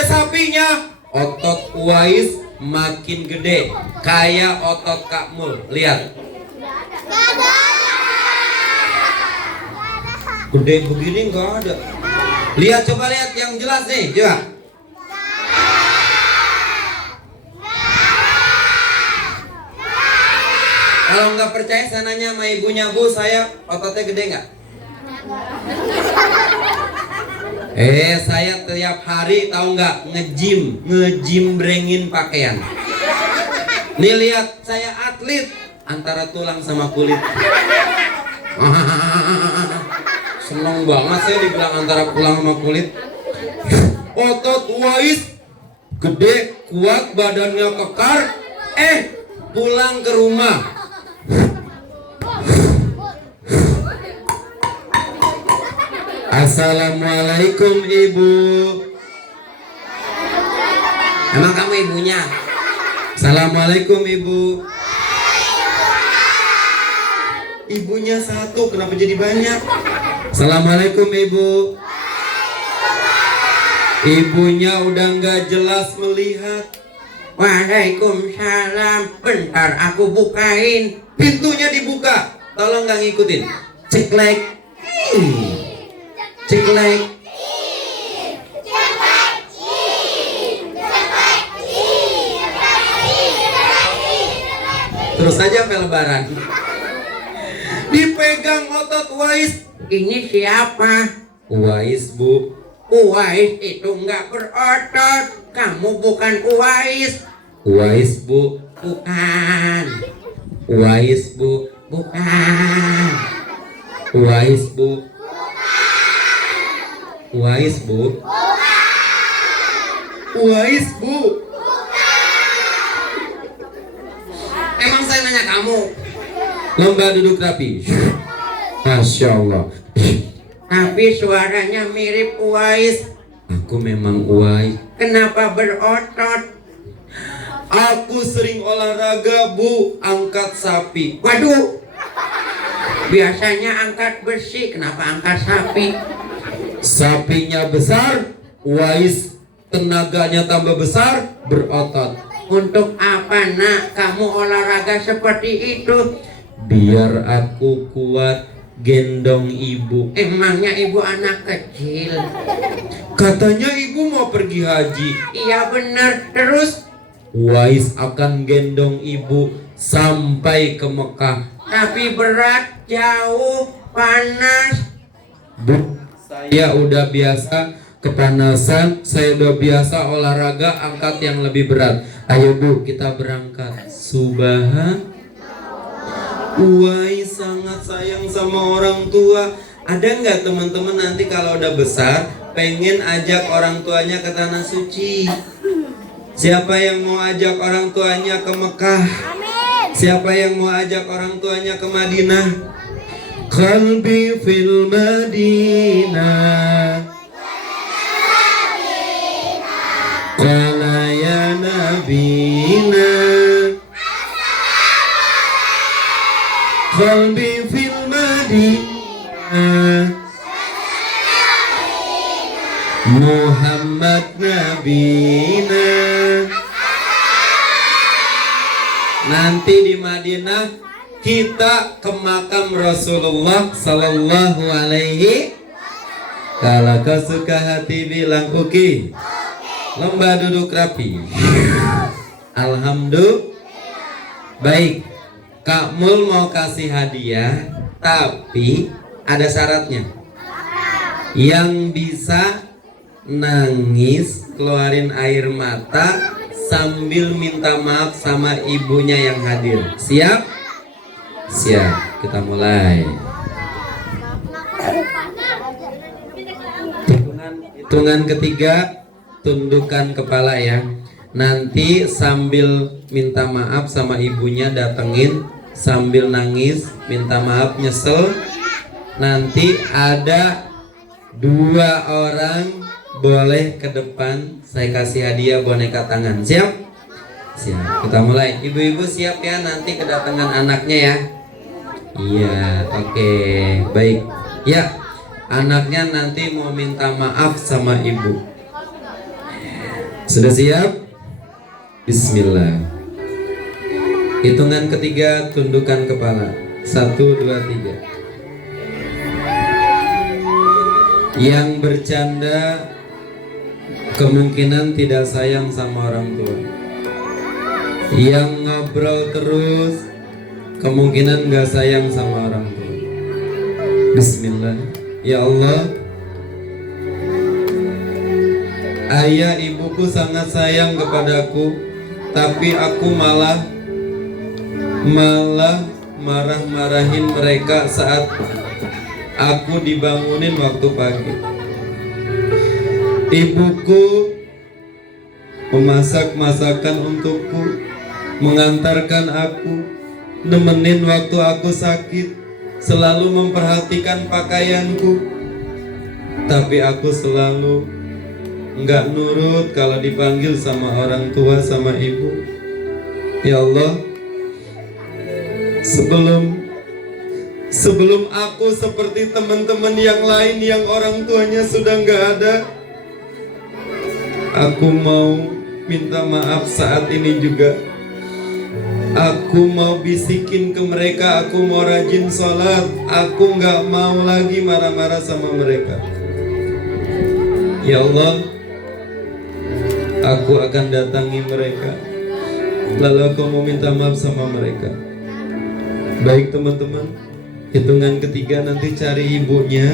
sapinya. Otot Uwais makin gede, kayak otot Kak Mul. Lihat, gede begini nggak ada. Lihat, coba lihat yang jelas nih, coba. Kalau nggak percaya, saya nanya sama ibunya, Bu, saya ototnya gede nggak? Saya tiap hari tahu nggak ngejim brengin pakaian. Nih lihat, saya atlet antara tulang sama kulit. Seneng banget saya dibilang antara tulang sama kulit. Otot Uwais gede, kuat, badannya kekar. Pulang ke rumah, Assalamualaikum ibu. Emang kamu ibunya? Assalamualaikum ibu. Ibunya satu, kenapa jadi banyak? Assalamualaikum ibu. Ibunya udah nggak jelas melihat. Waalaikumsalam. Bentar aku bukain. Pintunya dibuka. Tolong nggak ngikutin. Ceklek. Ceklek. Terus aja sampai lebaran. Dipegang otot Uwais. Ini siapa? Uwais bu. Uwais itu nggak berotot. Kamu bukan Uwais. Uwais bu. Bukan. Uwais bu. Bukan. Uwais bu. Uwais bu. Uwais bu. Emang saya nanya kamu? Lomba duduk rapi. Masya Allah. Tapi suaranya mirip Uwais. Aku memang Uwais. Kenapa berotot? Aku sering olahraga bu, angkat sapi. Waduh. Biasanya angkat besi, kenapa angkat sapi? Sapinya besar, Uwais tenaganya tambah besar, berotot. Untuk apa nak kamu olahraga seperti itu? Biar aku kuat gendong ibu. Emangnya ibu anak kecil? Katanya ibu mau pergi haji. Iya benar. Terus? Uwais akan gendong ibu sampai ke Mekah. Tapi berat, jauh, panas. Bu, saya udah biasa kepanasan, saya udah biasa olahraga angkat yang lebih berat. Ayo Bu, kita berangkat. Uwais sangat sayang sama orang tua. Ada nggak teman-teman nanti kalau udah besar pengen ajak orang tuanya ke tanah suci? Siapa yang mau ajak orang tuanya ke Mekah? Siapa yang mau ajak orang tuanya ke Madinah? Qalbi fil Madinah, qala ya nabina, qalbi fil Madinah, Muhammad nabina. Nanti di Madinah kita ke makam Rasulullah sallallahu alaihi. Kalau kau suka hati bilang oke. Lomba duduk rapi. Alhamdulillah. Baik, Kak Mul mau kasih hadiah, tapi ada syaratnya. Yang bisa nangis, keluarin air mata sambil minta maaf sama ibunya yang hadir. Siap? Siap, kita mulai. Hitungan ketiga, tundukkan kepala ya. Nanti sambil minta maaf sama ibunya datengin, sambil nangis, minta maaf, nyesel. Nanti ada 2 orang boleh ke depan, saya kasih hadiah boneka tangan. Siap? Siap, kita mulai. Ibu-ibu siap ya, nanti kedatangan anaknya ya. Iya, oke, baik. Ya, anaknya nanti mau minta maaf sama ibu. Sudah siap? Bismillah. Hitungan ketiga, tundukkan kepala. 1, 2, 3. Yang bercanda kemungkinan tidak sayang sama orang tua. Yang ngobrol terus kemungkinan gak sayang sama orang tua. Bismillah. Ya Allah, ayah ibuku sangat sayang kepadaku, tapi aku malah marah-marahin mereka saat aku dibangunin waktu pagi. Ibuku memasak masakan untukku, mengantarkan aku, nemenin waktu aku sakit, selalu memperhatikan pakaianku. Tapi aku selalu nggak nurut kalau dipanggil sama orang tua, sama ibu. Ya Allah, sebelum aku seperti teman-teman yang lain yang orang tuanya sudah nggak ada, aku mau minta maaf saat ini juga. Aku mau bisikin ke mereka, aku mau rajin sholat. Aku nggak mau lagi marah-marah sama mereka. Ya Allah, aku akan datangi mereka, lalu aku mau minta maaf sama mereka. Baik teman-teman, hitungan ketiga nanti cari ibunya,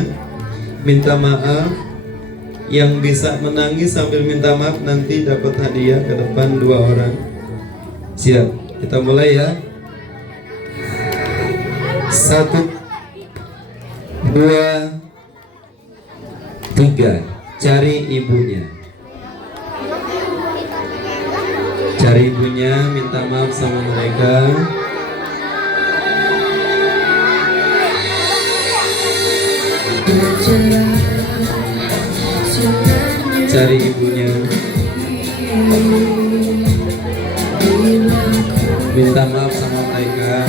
minta maaf. Yang bisa menangis sambil minta maaf nanti dapat hadiah ke depan 2 orang. Siap, kita mulai ya. 1, 2, 3. Cari ibunya. Cari ibunya, minta maaf sama mereka. Cari ibunya, minta maaf sama mereka.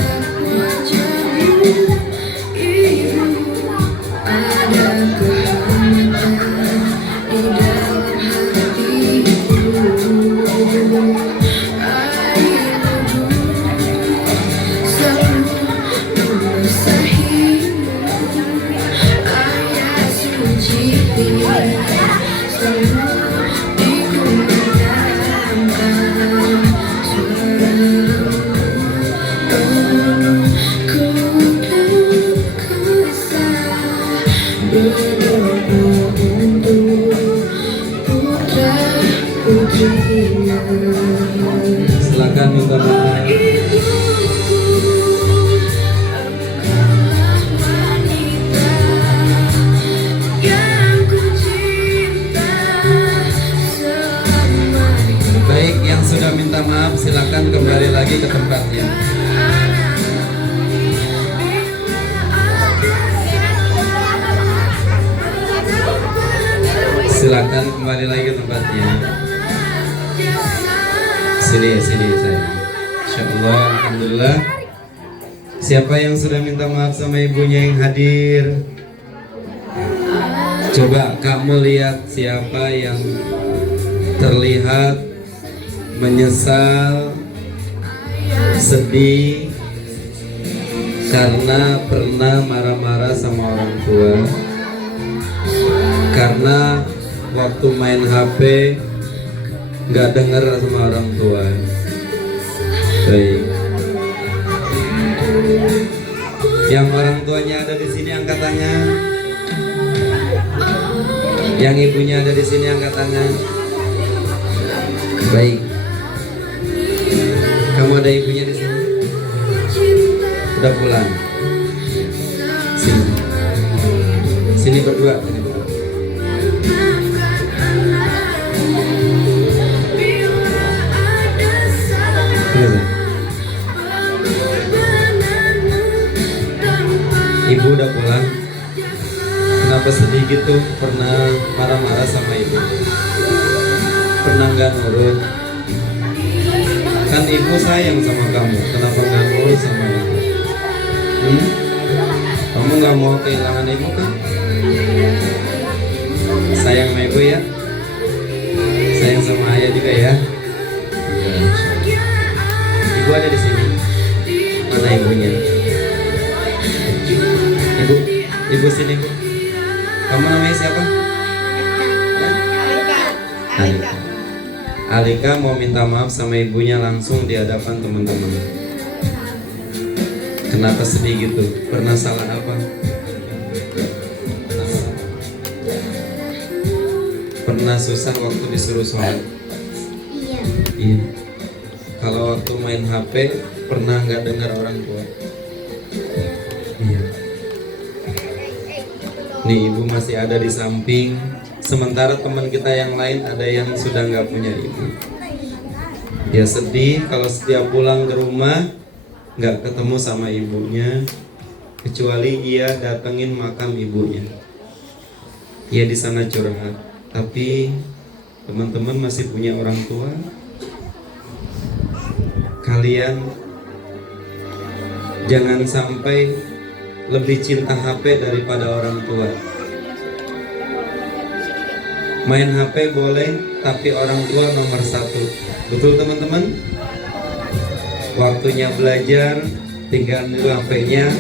Alhamdulillah. Siapa yang sudah minta maaf sama ibunya yang hadir? Coba kamu lihat siapa yang terlihat menyesal, sedih karena pernah marah-marah sama orang tua, karena waktu main HP nggak denger sama orang tua. Baik. Yang orang tuanya ada di sini angkat tangan. Yang ibunya ada di sini angkat tangan. Baik. Kamu ada ibunya di sini? Udah pulang. Sini. Sini berdua. Sini berdua. Sini. Ibu udah pulang. Kenapa sedih gitu? Pernah marah-marah sama ibu? Pernah nggak nurut? Kan ibu sayang sama kamu. Kenapa nggak nurut sama ibu? Kamu nggak mau kehilangan ibu kan? Sayang sama ibu ya? Sayang sama ayah juga ya? Ibu ada di sini. Mana ibunya? Ibu sini. Kamu namanya siapa? Alika. Alika mau minta maaf sama ibunya langsung di hadapan teman-teman. Kenapa sedih gitu? Pernah salah apa? Pernah susah waktu disuruh sholat? Iya. Kalau waktu main HP pernah nggak dengar orang tua? Iya. Nih ibu masih ada di samping. Sementara teman kita yang lain ada yang sudah nggak punya ibu. Dia sedih kalau setiap pulang ke rumah nggak ketemu sama ibunya, kecuali ia datengin makam ibunya. Ia di sana curhat. Tapi teman-teman masih punya orang tua. Kalian jangan sampai lebih cinta HP daripada orang tua. Main HP boleh, tapi orang tua nomor satu. Betul teman-teman? Waktunya belajar, tinggal dulu HP-nya,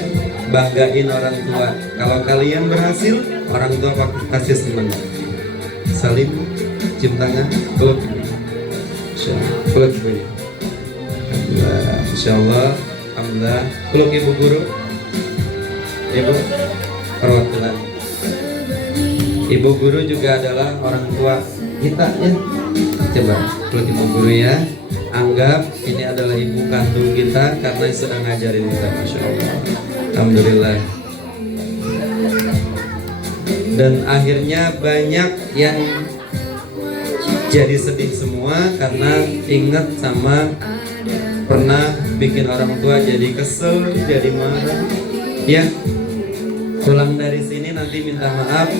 banggain orang tua. Kalau kalian berhasil, orang tua pasti senang. Salim, cium tangan, peluk. Peluk ibunya. Insyaallah, alhamdulillah. Peluk ibu guru. Ibu perwakilan. Ibu guru juga adalah orang tua kita ya. Coba peluk ibu guru ya. Anggap ini adalah ibu kandung kita karena sedang ngajarin kita. Masya Allah. Alhamdulillah. Dan akhirnya banyak yang jadi sedih semua karena ingat sama pernah bikin orang tua jadi kesel, jadi marah. Ya, pulang dari sini nanti minta maaf.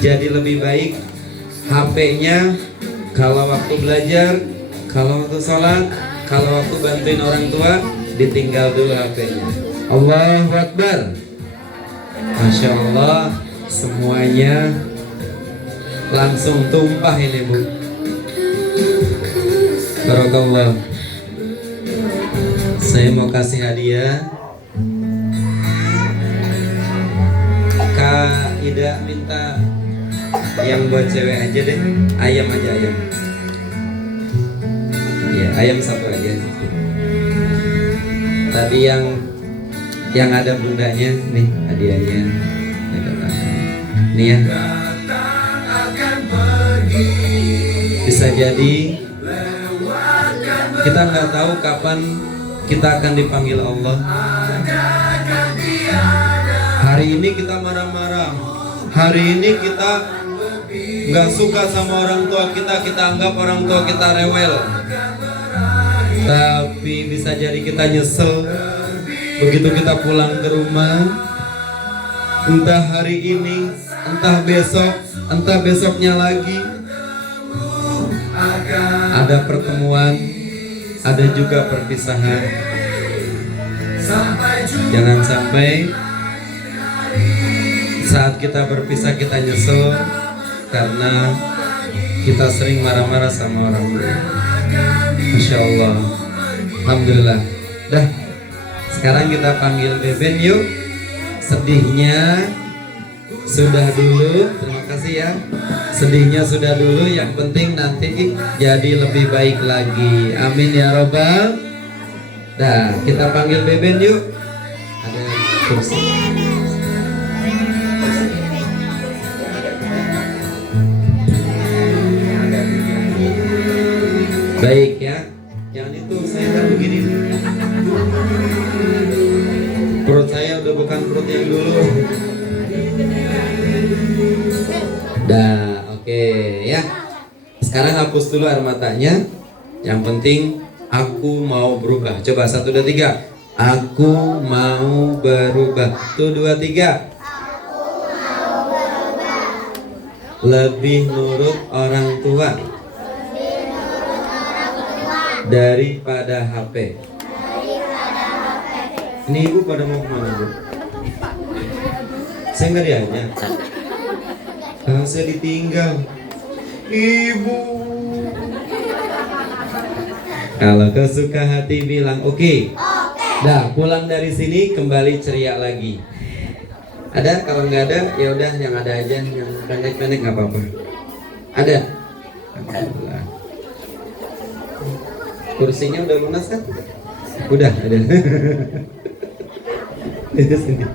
Jadi lebih baik HP-nya kalau waktu belajar, kalau waktu sholat, kalau waktu bantuin orang tua, ditinggal dulu HP-nya. Allahu Akbar. Masya Allah, semuanya langsung tumpah ini Bu. Barakallah. Saya mau kasih hadiah. Kak Ida minta yang buat cewek aja deh. Ayam aja, ayam. Ya, ayam satu aja. Tadi yang ada bundanya nih hadiahnya. Nih ya. Bisa jadi kita nggak tahu kapan kita akan dipanggil Allah. Hari ini kita marah-marah. Hari ini kita nggak suka sama orang tua kita. Kita anggap orang tua kita rewel. Tapi bisa jadi kita nyesel begitu kita pulang ke rumah. Entah hari ini, entah besok, entah besoknya lagi, ada pertemuan ada juga perpisahan. Jangan sampai saat kita berpisah kita nyesel karena kita sering marah-marah sama orang tua. Masya Allah. Alhamdulillah. Dah, sekarang kita panggil Beben yuk. Sedihnya sudah dulu. Terima kasih ya. Sedihnya sudah dulu. Yang penting nanti jadi lebih baik lagi. Amin ya robbal. Dah, kita panggil Beben yuk. Ada kursi. Baik ya. Jangan itu, saya kan begini. Perut saya udah bukan perut yang dulu. Dah, oke ya. Sekarang hapus dulu air matanya. Yang penting aku mau berubah. Coba 1, 2, 3. Aku mau berubah. 1, 2, 3. Lebih nurut orang tua daripada HP. Ini ibu pada mau kemana bu? Saya nggak dianya. Saya ditinggal. Ibu. Kalau kau suka hati bilang oke. Dah, pulang dari sini kembali ceria lagi. Ada? Kalau nggak ada, ya udah yang ada aja, yang pendek-pendek nggak apa-apa. Ada? Alhamdulillah. Kursinya udah lunas kan? Udah ada. Itu sini.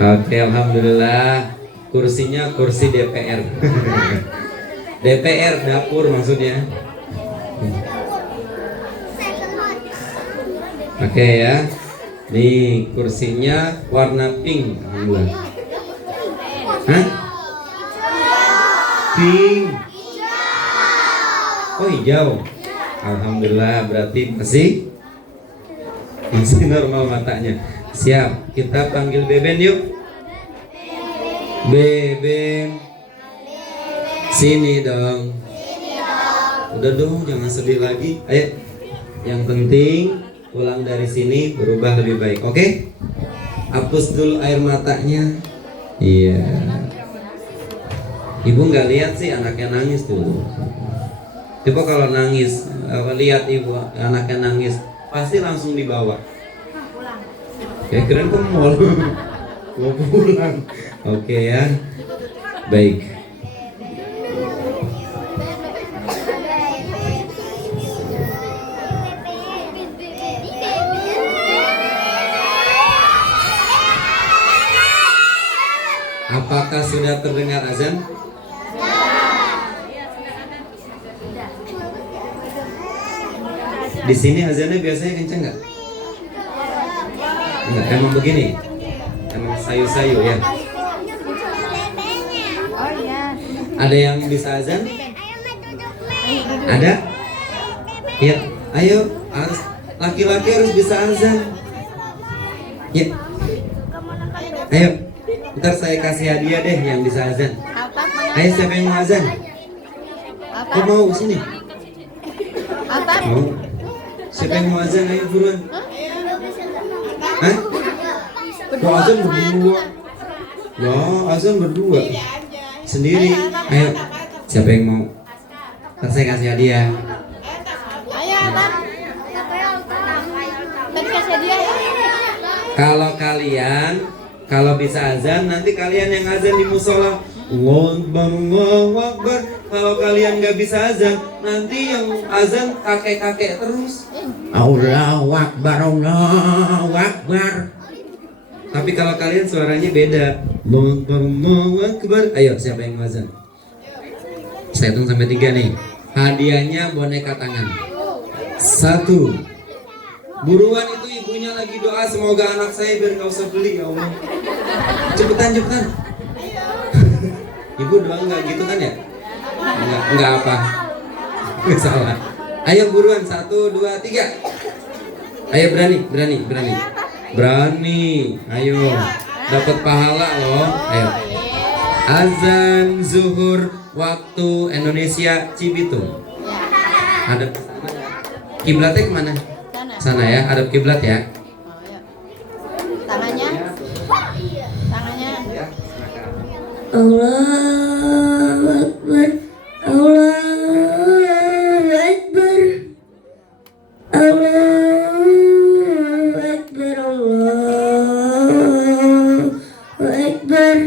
Oke, alhamdulillah. Kursinya kursi DPR. DPR dapur maksudnya. Oke ya. Nih kursinya warna pink. Alhamdulillah. Hah? Pink. Oh hijau. Alhamdulillah, berarti masih normal matanya. Siap, kita panggil Beben yuk. Beben, sini dong. Udah dong, jangan sedih lagi. Ayo, yang penting pulang dari sini berubah lebih baik. Oke? Hapus dulu air matanya. Iya. Ibu nggak lihat sih anaknya nangis dulu. Coba kalau nangis, lihat ibu anaknya nangis, pasti langsung dibawa. Kayak keren ke mall. Mau pulang. Oke ya. Baik. Apakah sudah terdengar azan? Di sini azannya biasanya kenceng nggak? Enggak, emang begini. Emang sayu-sayu ya. Ada yang bisa azan? Ada? Ya, ayo, harus laki-laki harus bisa azan. Ya. Ayo, ntar saya kasih hadiah deh yang bisa azan. Ayo, siapa yang mau azan? Kau mau sini? Mau? Siapa yang mau azan? Ayo buruan. Hah? Kok azan berdua? Ya, azan berdua. Sendiri. Ayo, siapa yang mau? Ntar saya kasih hadiah. Kalau kalian, kalau bisa azan, nanti kalian yang azan di musola. Allahu Akbar. Kalau kalian nggak bisa azan, nanti yang azan kakek-kakek terus. Allahu Akbar, Allahu Akbar. Tapi kalau kalian suaranya beda. Allahu Akbar. Ayo, siapa yang azan? Saya hitung sampai 3 nih. Hadiahnya boneka tangan. 1. Buruan itu ibunya lagi doa semoga anak saya biar nggak usah beli ya Allah. Cepetan. Ibu doa nggak gitu kan ya? Nggak apa? Nggak salah. Ayo buruan 1, 2, 3. Ayo berani. Ayo dapat pahala loh. Ayo. Azan zuhur waktu Indonesia Cibitung. Ada pesanan? Kiblatnya kemana? Sana. Sana ya, hadap kiblat ya. Oh, ayo. Tangannya. Tangannya. Allahu Akbar, Allahu Akbar, Allahu Akbar, Allahu Akbar.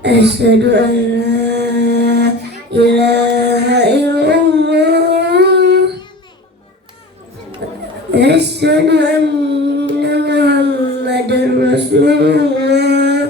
Asyhadu an la ilaha illallah, asyhadu anna Muhammadar Rasulullah.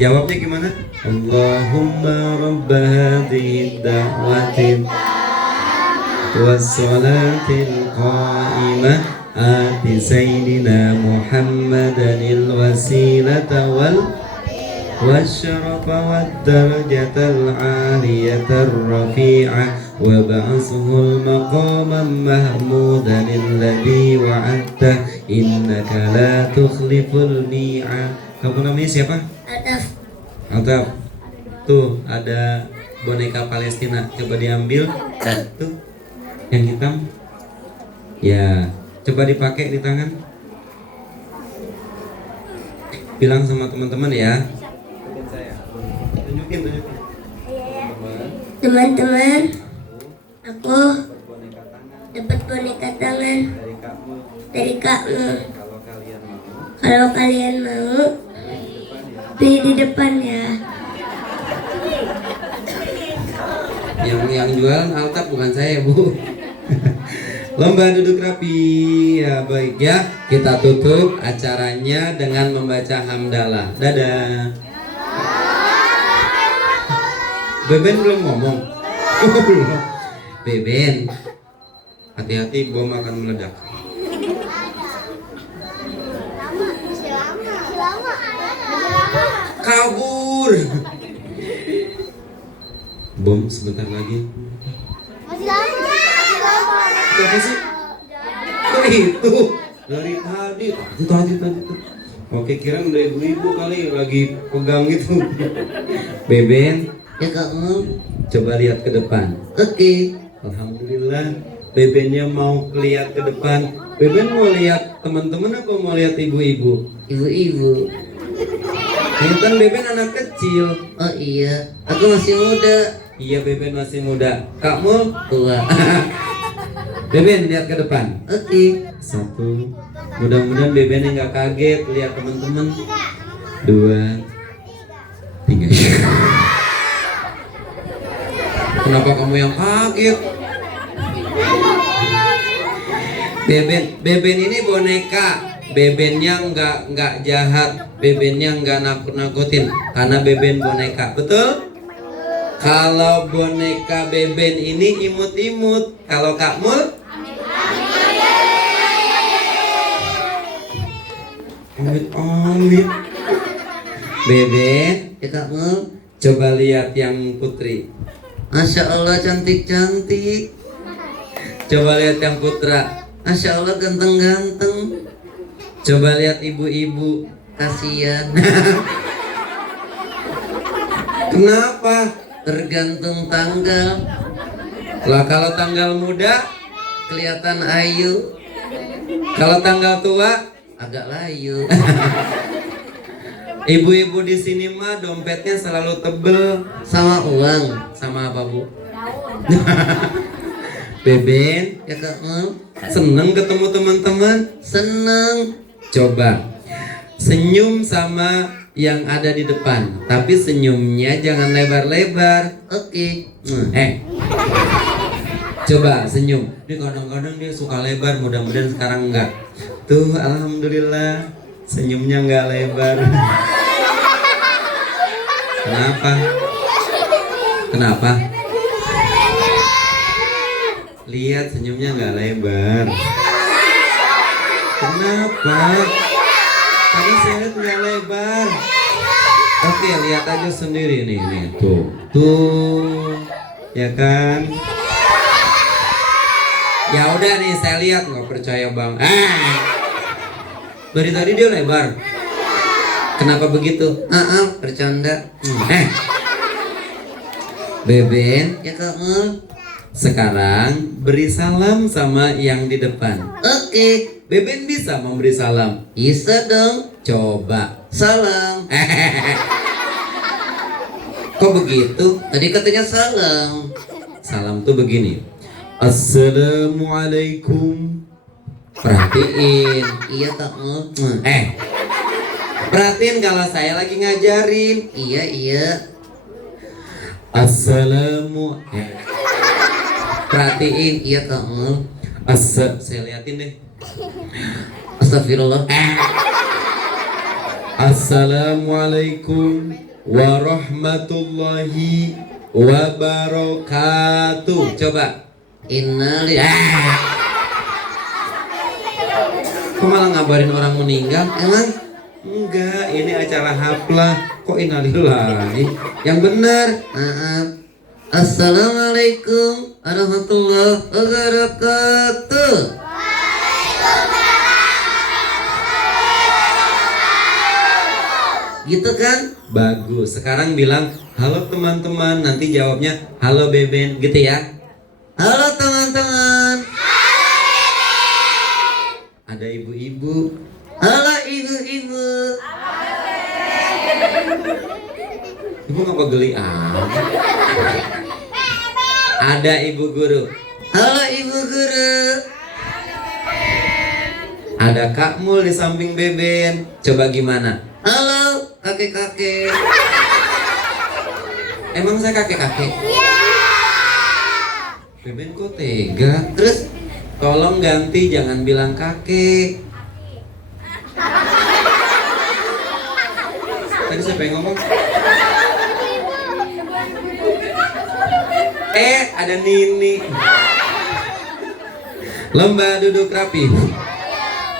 Jawabnya gimana? Allahumma rabba hadhihi da'watin wassalatil qa'imah ati sayyidina Muhammadanil wasilata wasyarafa waddarajatal aliyatar rafi'ah wa ba'asuhul maqaman mahmudanil ladhi wa'adta innaka la tukhliful mi'ad. Kamu namanya siapa? Altaf. Tuh ada boneka Palestina. Coba diambil. Tuh yang hitam. Ya, coba dipakai di tangan. Bilang sama teman-teman ya. Tunjukin. Teman-teman, aku dapat boneka tangan dari kamu. Kalau kalian mau, pilih di depan ya. Yang jualan Altaf bukan saya, Bu. Lomba duduk rapi. Ya baik ya. Kita tutup acaranya dengan membaca hamdalah. Dadah. Beben belum ngomong. Belum. Beben, hati-hati bom akan meledak. Kabur. Bom sebentar lagi. Itu apa sih? Oh itu dari tadi. Tadi. Oke, kira udah ibu-ibu kali lagi pegang itu. Beben, Ya kamu. coba lihat ke depan. Oke. Alhamdulillah, Bebennya mau lihat ke depan. Beben mau lihat teman-teman apa mau lihat ibu-ibu? Ibu-ibu. Ini kan Beben anak kecil. Oh iya, aku masih muda. Iya, Beben masih muda. Kamu Tua. Beben lihat ke depan. Oke. 1. Mudah-mudahan Bebennya nggak kaget lihat teman-teman. 2, 3. Kenapa kamu yang kaget? Beben ini boneka. Bebennya nggak jahat. Bebennya nggak nakut-nakutin. Karena Beben boneka, betul? Kalau boneka Beben ini imut-imut. Kalau Kak Mul? Amit. Beben, Ya kamu. coba lihat yang Putri. Masya Allah cantik-cantik. Coba lihat yang Putra. Masya Allah ganteng-ganteng. Coba lihat ibu-ibu. Kasian. Kenapa? Tergantung tanggal. Lah kalau tanggal muda, Kelihatan ayu. kalau tanggal tua, Agak layu. ibu-ibu di sini mah dompetnya selalu tebel. Sama uang. Sama apa, Bu? Beben, Ya kamu. seneng ketemu teman-teman. Seneng. Coba senyum sama yang ada di depan, tapi senyumnya jangan lebar-lebar. Oke. Coba senyum. Ini kadang-kadang dia suka lebar, mudah-mudahan sekarang enggak. Tuh, alhamdulillah senyumnya enggak lebar. Kenapa? lihat senyumnya nggak lebar. Kenapa? Tadi saya lihat nggak lebar. Oke, lihat aja sendiri nih, tuh, ya kan? Ya udah nih, saya lihat nggak percaya bang. Dari tadi dia lebar. Kenapa begitu? Bercanda. Beben, ya kamu. Sekarang beri salam sama yang di depan. Oke, Beben bisa memberi salam. Bisa dong. Coba salam. Kok begitu? Tadi katanya salam. Salam tuh begini. Assalamualaikum. Perhatiin. Iya kamu. Perhatiin kalau saya lagi ngajarin. Iya. Assalamu. Perhatiin. Iya kamu. Saya liatin deh. Astagfirullah. Assalamualaikum warahmatullahi wabarakatuh. Coba. Innalillahi. Kok malah ngabarin orang meninggal? Emang? Enggak, ini acara haflah. Kok innalillahi? Yang benar. Assalamualaikum warahmatullahi wabarakatuh. Gitu kan? Bagus. Sekarang bilang halo teman-teman. Nanti jawabnya halo Beben. Gitu ya. Halo teman-teman. Ada ibu-ibu. Halo ibu-ibu. Ibu ngapa geli Ada ibu guru. Halo ibu guru. Ada Kak Mul di samping Beben. Coba gimana? Halo kakek-kakek. Emang saya kakek-kakek? Beben kok tega? Terus tolong ganti, jangan bilang kakek. Tadi siapa yang ngomong? Ada Nini. Lomba duduk rapi.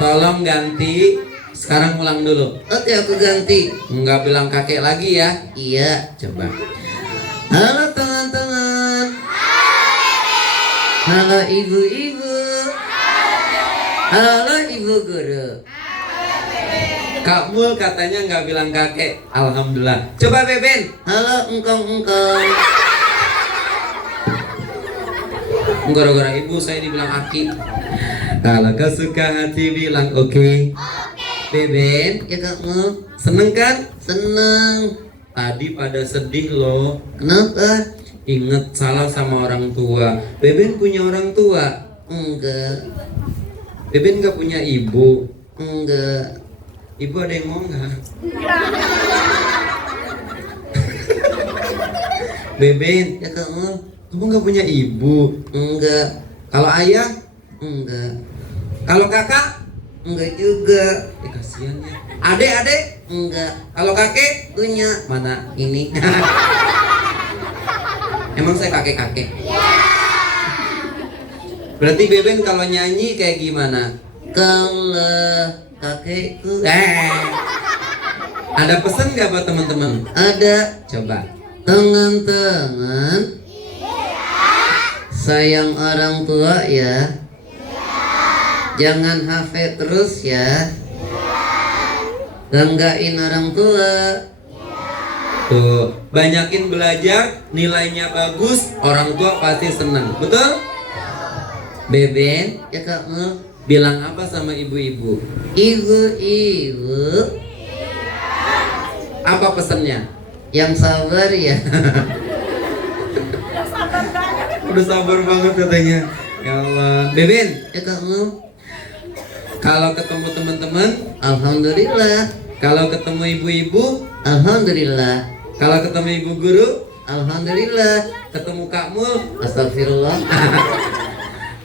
Tolong ganti. Sekarang ulang dulu. Oke, aku ganti. Enggak bilang kakek lagi ya. Iya, coba. Halo teman-teman. Halo ibu-ibu. Halo ibu guru. Kak Mul katanya nggak bilang kakek. Alhamdulillah. Coba Beben. Halo engkong-engkong. Gara-gara ibu saya dibilang Aki. Kalau kau suka hati bilang oke. Beben, ya Kak Mul. Seneng kan? Seneng. Tadi pada sedih loh. Kenapa? Ingat salah sama orang tua. Beben punya orang tua? Enggak. Beben nggak punya ibu? Enggak. Ibu ada yang mau nggak? Beben, ya kamu nggak punya ibu? Enggak. Kalau ayah? Enggak. Kalau kakak? Enggak juga. Kasihan ya. Adek? Enggak. Kalau kakek? Punya. Mana ini? Emang saya kakek-kakek? Berarti Beben kalau nyanyi kayak gimana? Kalau kakekku. Ada pesan nggak buat teman-teman? Ada. Coba. Teman-teman. Sayang orang tua ya. Jangan hafal terus ya. Banggain orang tua. Tuh, banyakin belajar, nilainya bagus, orang tua pasti senang. Betul? Beben, ya Kak Mul, bilang apa sama ibu-ibu? Ibu-ibu. Apa pesannya? Yang sabar ya. Udah sabar banget katanya. Ya Allah. Beben, ya Kak Mul. Kalau ketemu teman-teman, alhamdulillah. Kalau ketemu ibu-ibu, alhamdulillah. Kalau ketemu ibu guru, alhamdulillah. Ketemu Kak Mul, astagfirullah.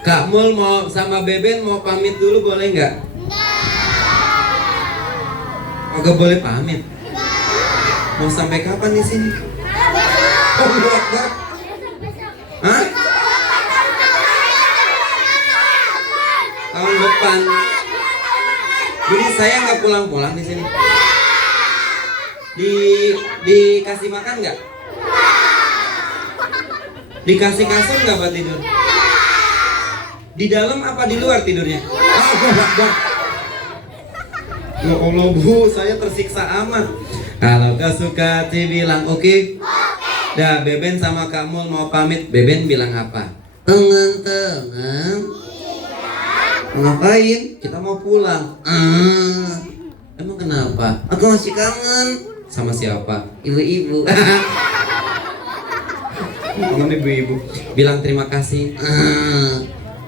Kak Mul mau sama Beben mau pamit dulu boleh nggak? Nggak boleh pamit. Mau sampai kapan di sini? Oh, Hah? tahun depan. Jadi saya nggak pulang-pulang di sini. Dikasih makan nggak? Dikasih kasur nggak buat tidur? Di dalam apa di luar tidurnya? Ya Allah Bu, saya tersiksa amat. Kalau gak suka bilang oke. Dah, Beben sama Kak Mul mau pamit. Beben bilang apa? Tenang. Ngapain? Kita mau pulang. Emang kenapa? Aku masih kangen. Sama siapa? Ibu-ibu. Kangen ibu-ibu. Bilang terima kasih.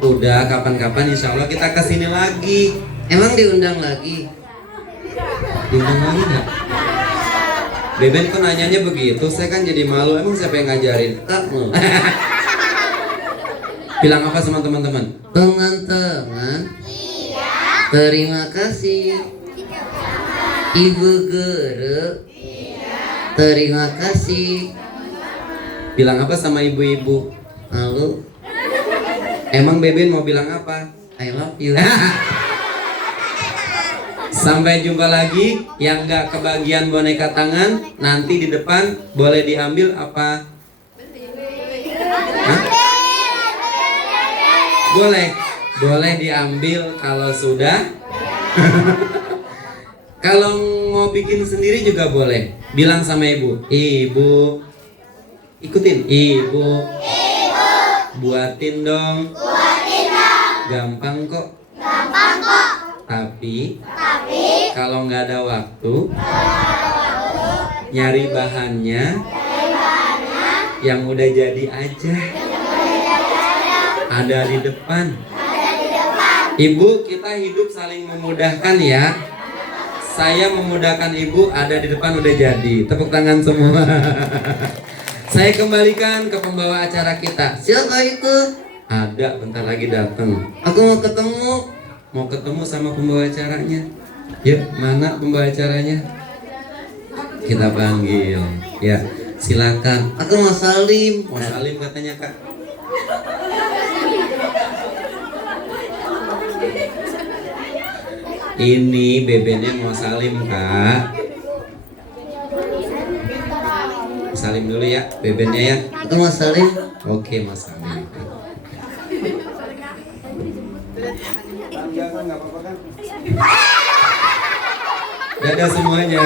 Udah, kapan-kapan insya Allah kita kesini lagi. Emang diundang lagi? Diundang lagi nggak? Beben kok nanyanya begitu, saya kan jadi malu. Emang siapa yang ngajarin? Kamu. Bilang apa sama teman-teman? Teman-teman, terima kasih. Ibu guru, terima kasih. Bilang apa sama ibu-ibu? Halo. Emang Beben mau bilang apa? I love you. Sampai jumpa lagi. Yang gak kebagian boneka tangan, nanti di depan boleh diambil apa? Hah? Boleh diambil kalau sudah. Kalau mau bikin sendiri juga boleh. Bilang sama ibu, ibu, ikutin, ibu, buatin dong. Gampang kok. Tapi kalau nggak ada waktu, nyari bahannya yang udah jadi aja. Ada di depan. Ibu, kita hidup saling memudahkan ya. Saya memudahkan ibu, ada di depan udah jadi. Tepuk tangan semua. Saya kembalikan ke pembawa acara kita. Siapa itu? Ada, bentar lagi datang. Aku mau ketemu sama pembawa acaranya. Yuk, mana pembawa acaranya? Kita panggil. Ya, silakan. Aku mau salim. Mau salim katanya Kak. Ini bebennya mau salim Kak. Salim dulu ya, bebennya ya. Aku mau salim. Oke, mau salim. Dadah semuanya.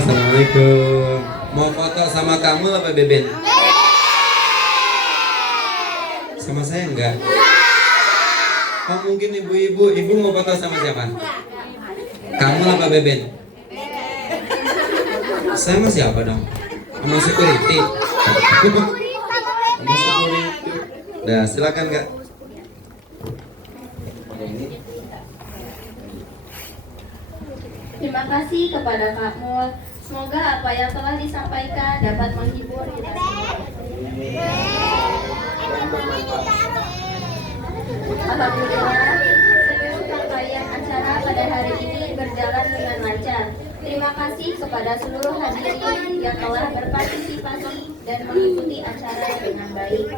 Assalamualaikum. Mau foto sama kamu apa Beben? Sama saya enggak? Oh mungkin ibu-ibu. Ibu mau foto sama siapa? Kamu apa Beben? Saya sama siapa dong? Sama security. Sama security. Nah silakan Kak. Terima kasih kepada Kak Mul. Semoga apa yang telah disampaikan dapat menghibur kita semua. Alhamdulillah, seluruh rangkaian acara pada hari ini berjalan dengan lancar. Terima kasih kepada seluruh hadirin yang telah berpartisipasi dan mengikuti acara dengan baik.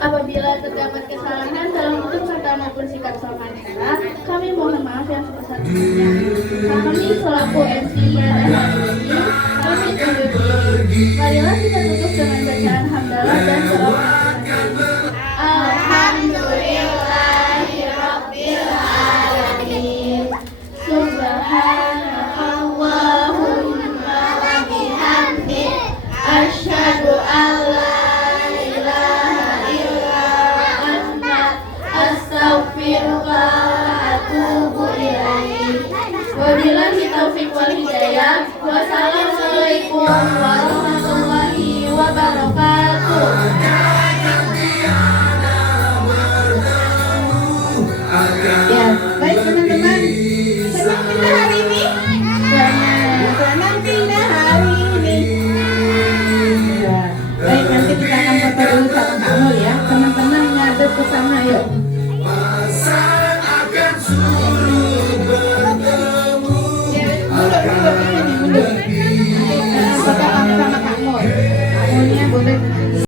Apabila terdapat kesalahan dalam tutur kata maupun sikap sama acara, kami mohon maaf yang sebesar-besarnya. Kami selaku MC pada hari ini, kami undur diri. Marilah kita tutup dengan bacaan hamdalah dan doa. Alhamdulillahirabbil alamin. Subhanakallahumma wa bihamdik, asyhadu an la ilaha illa anta, astaghfiruka wa atubu ilaik. Wabillahi taufiq wal hidayah. Wassalamualaikum warahmatullahi wabarakatuh.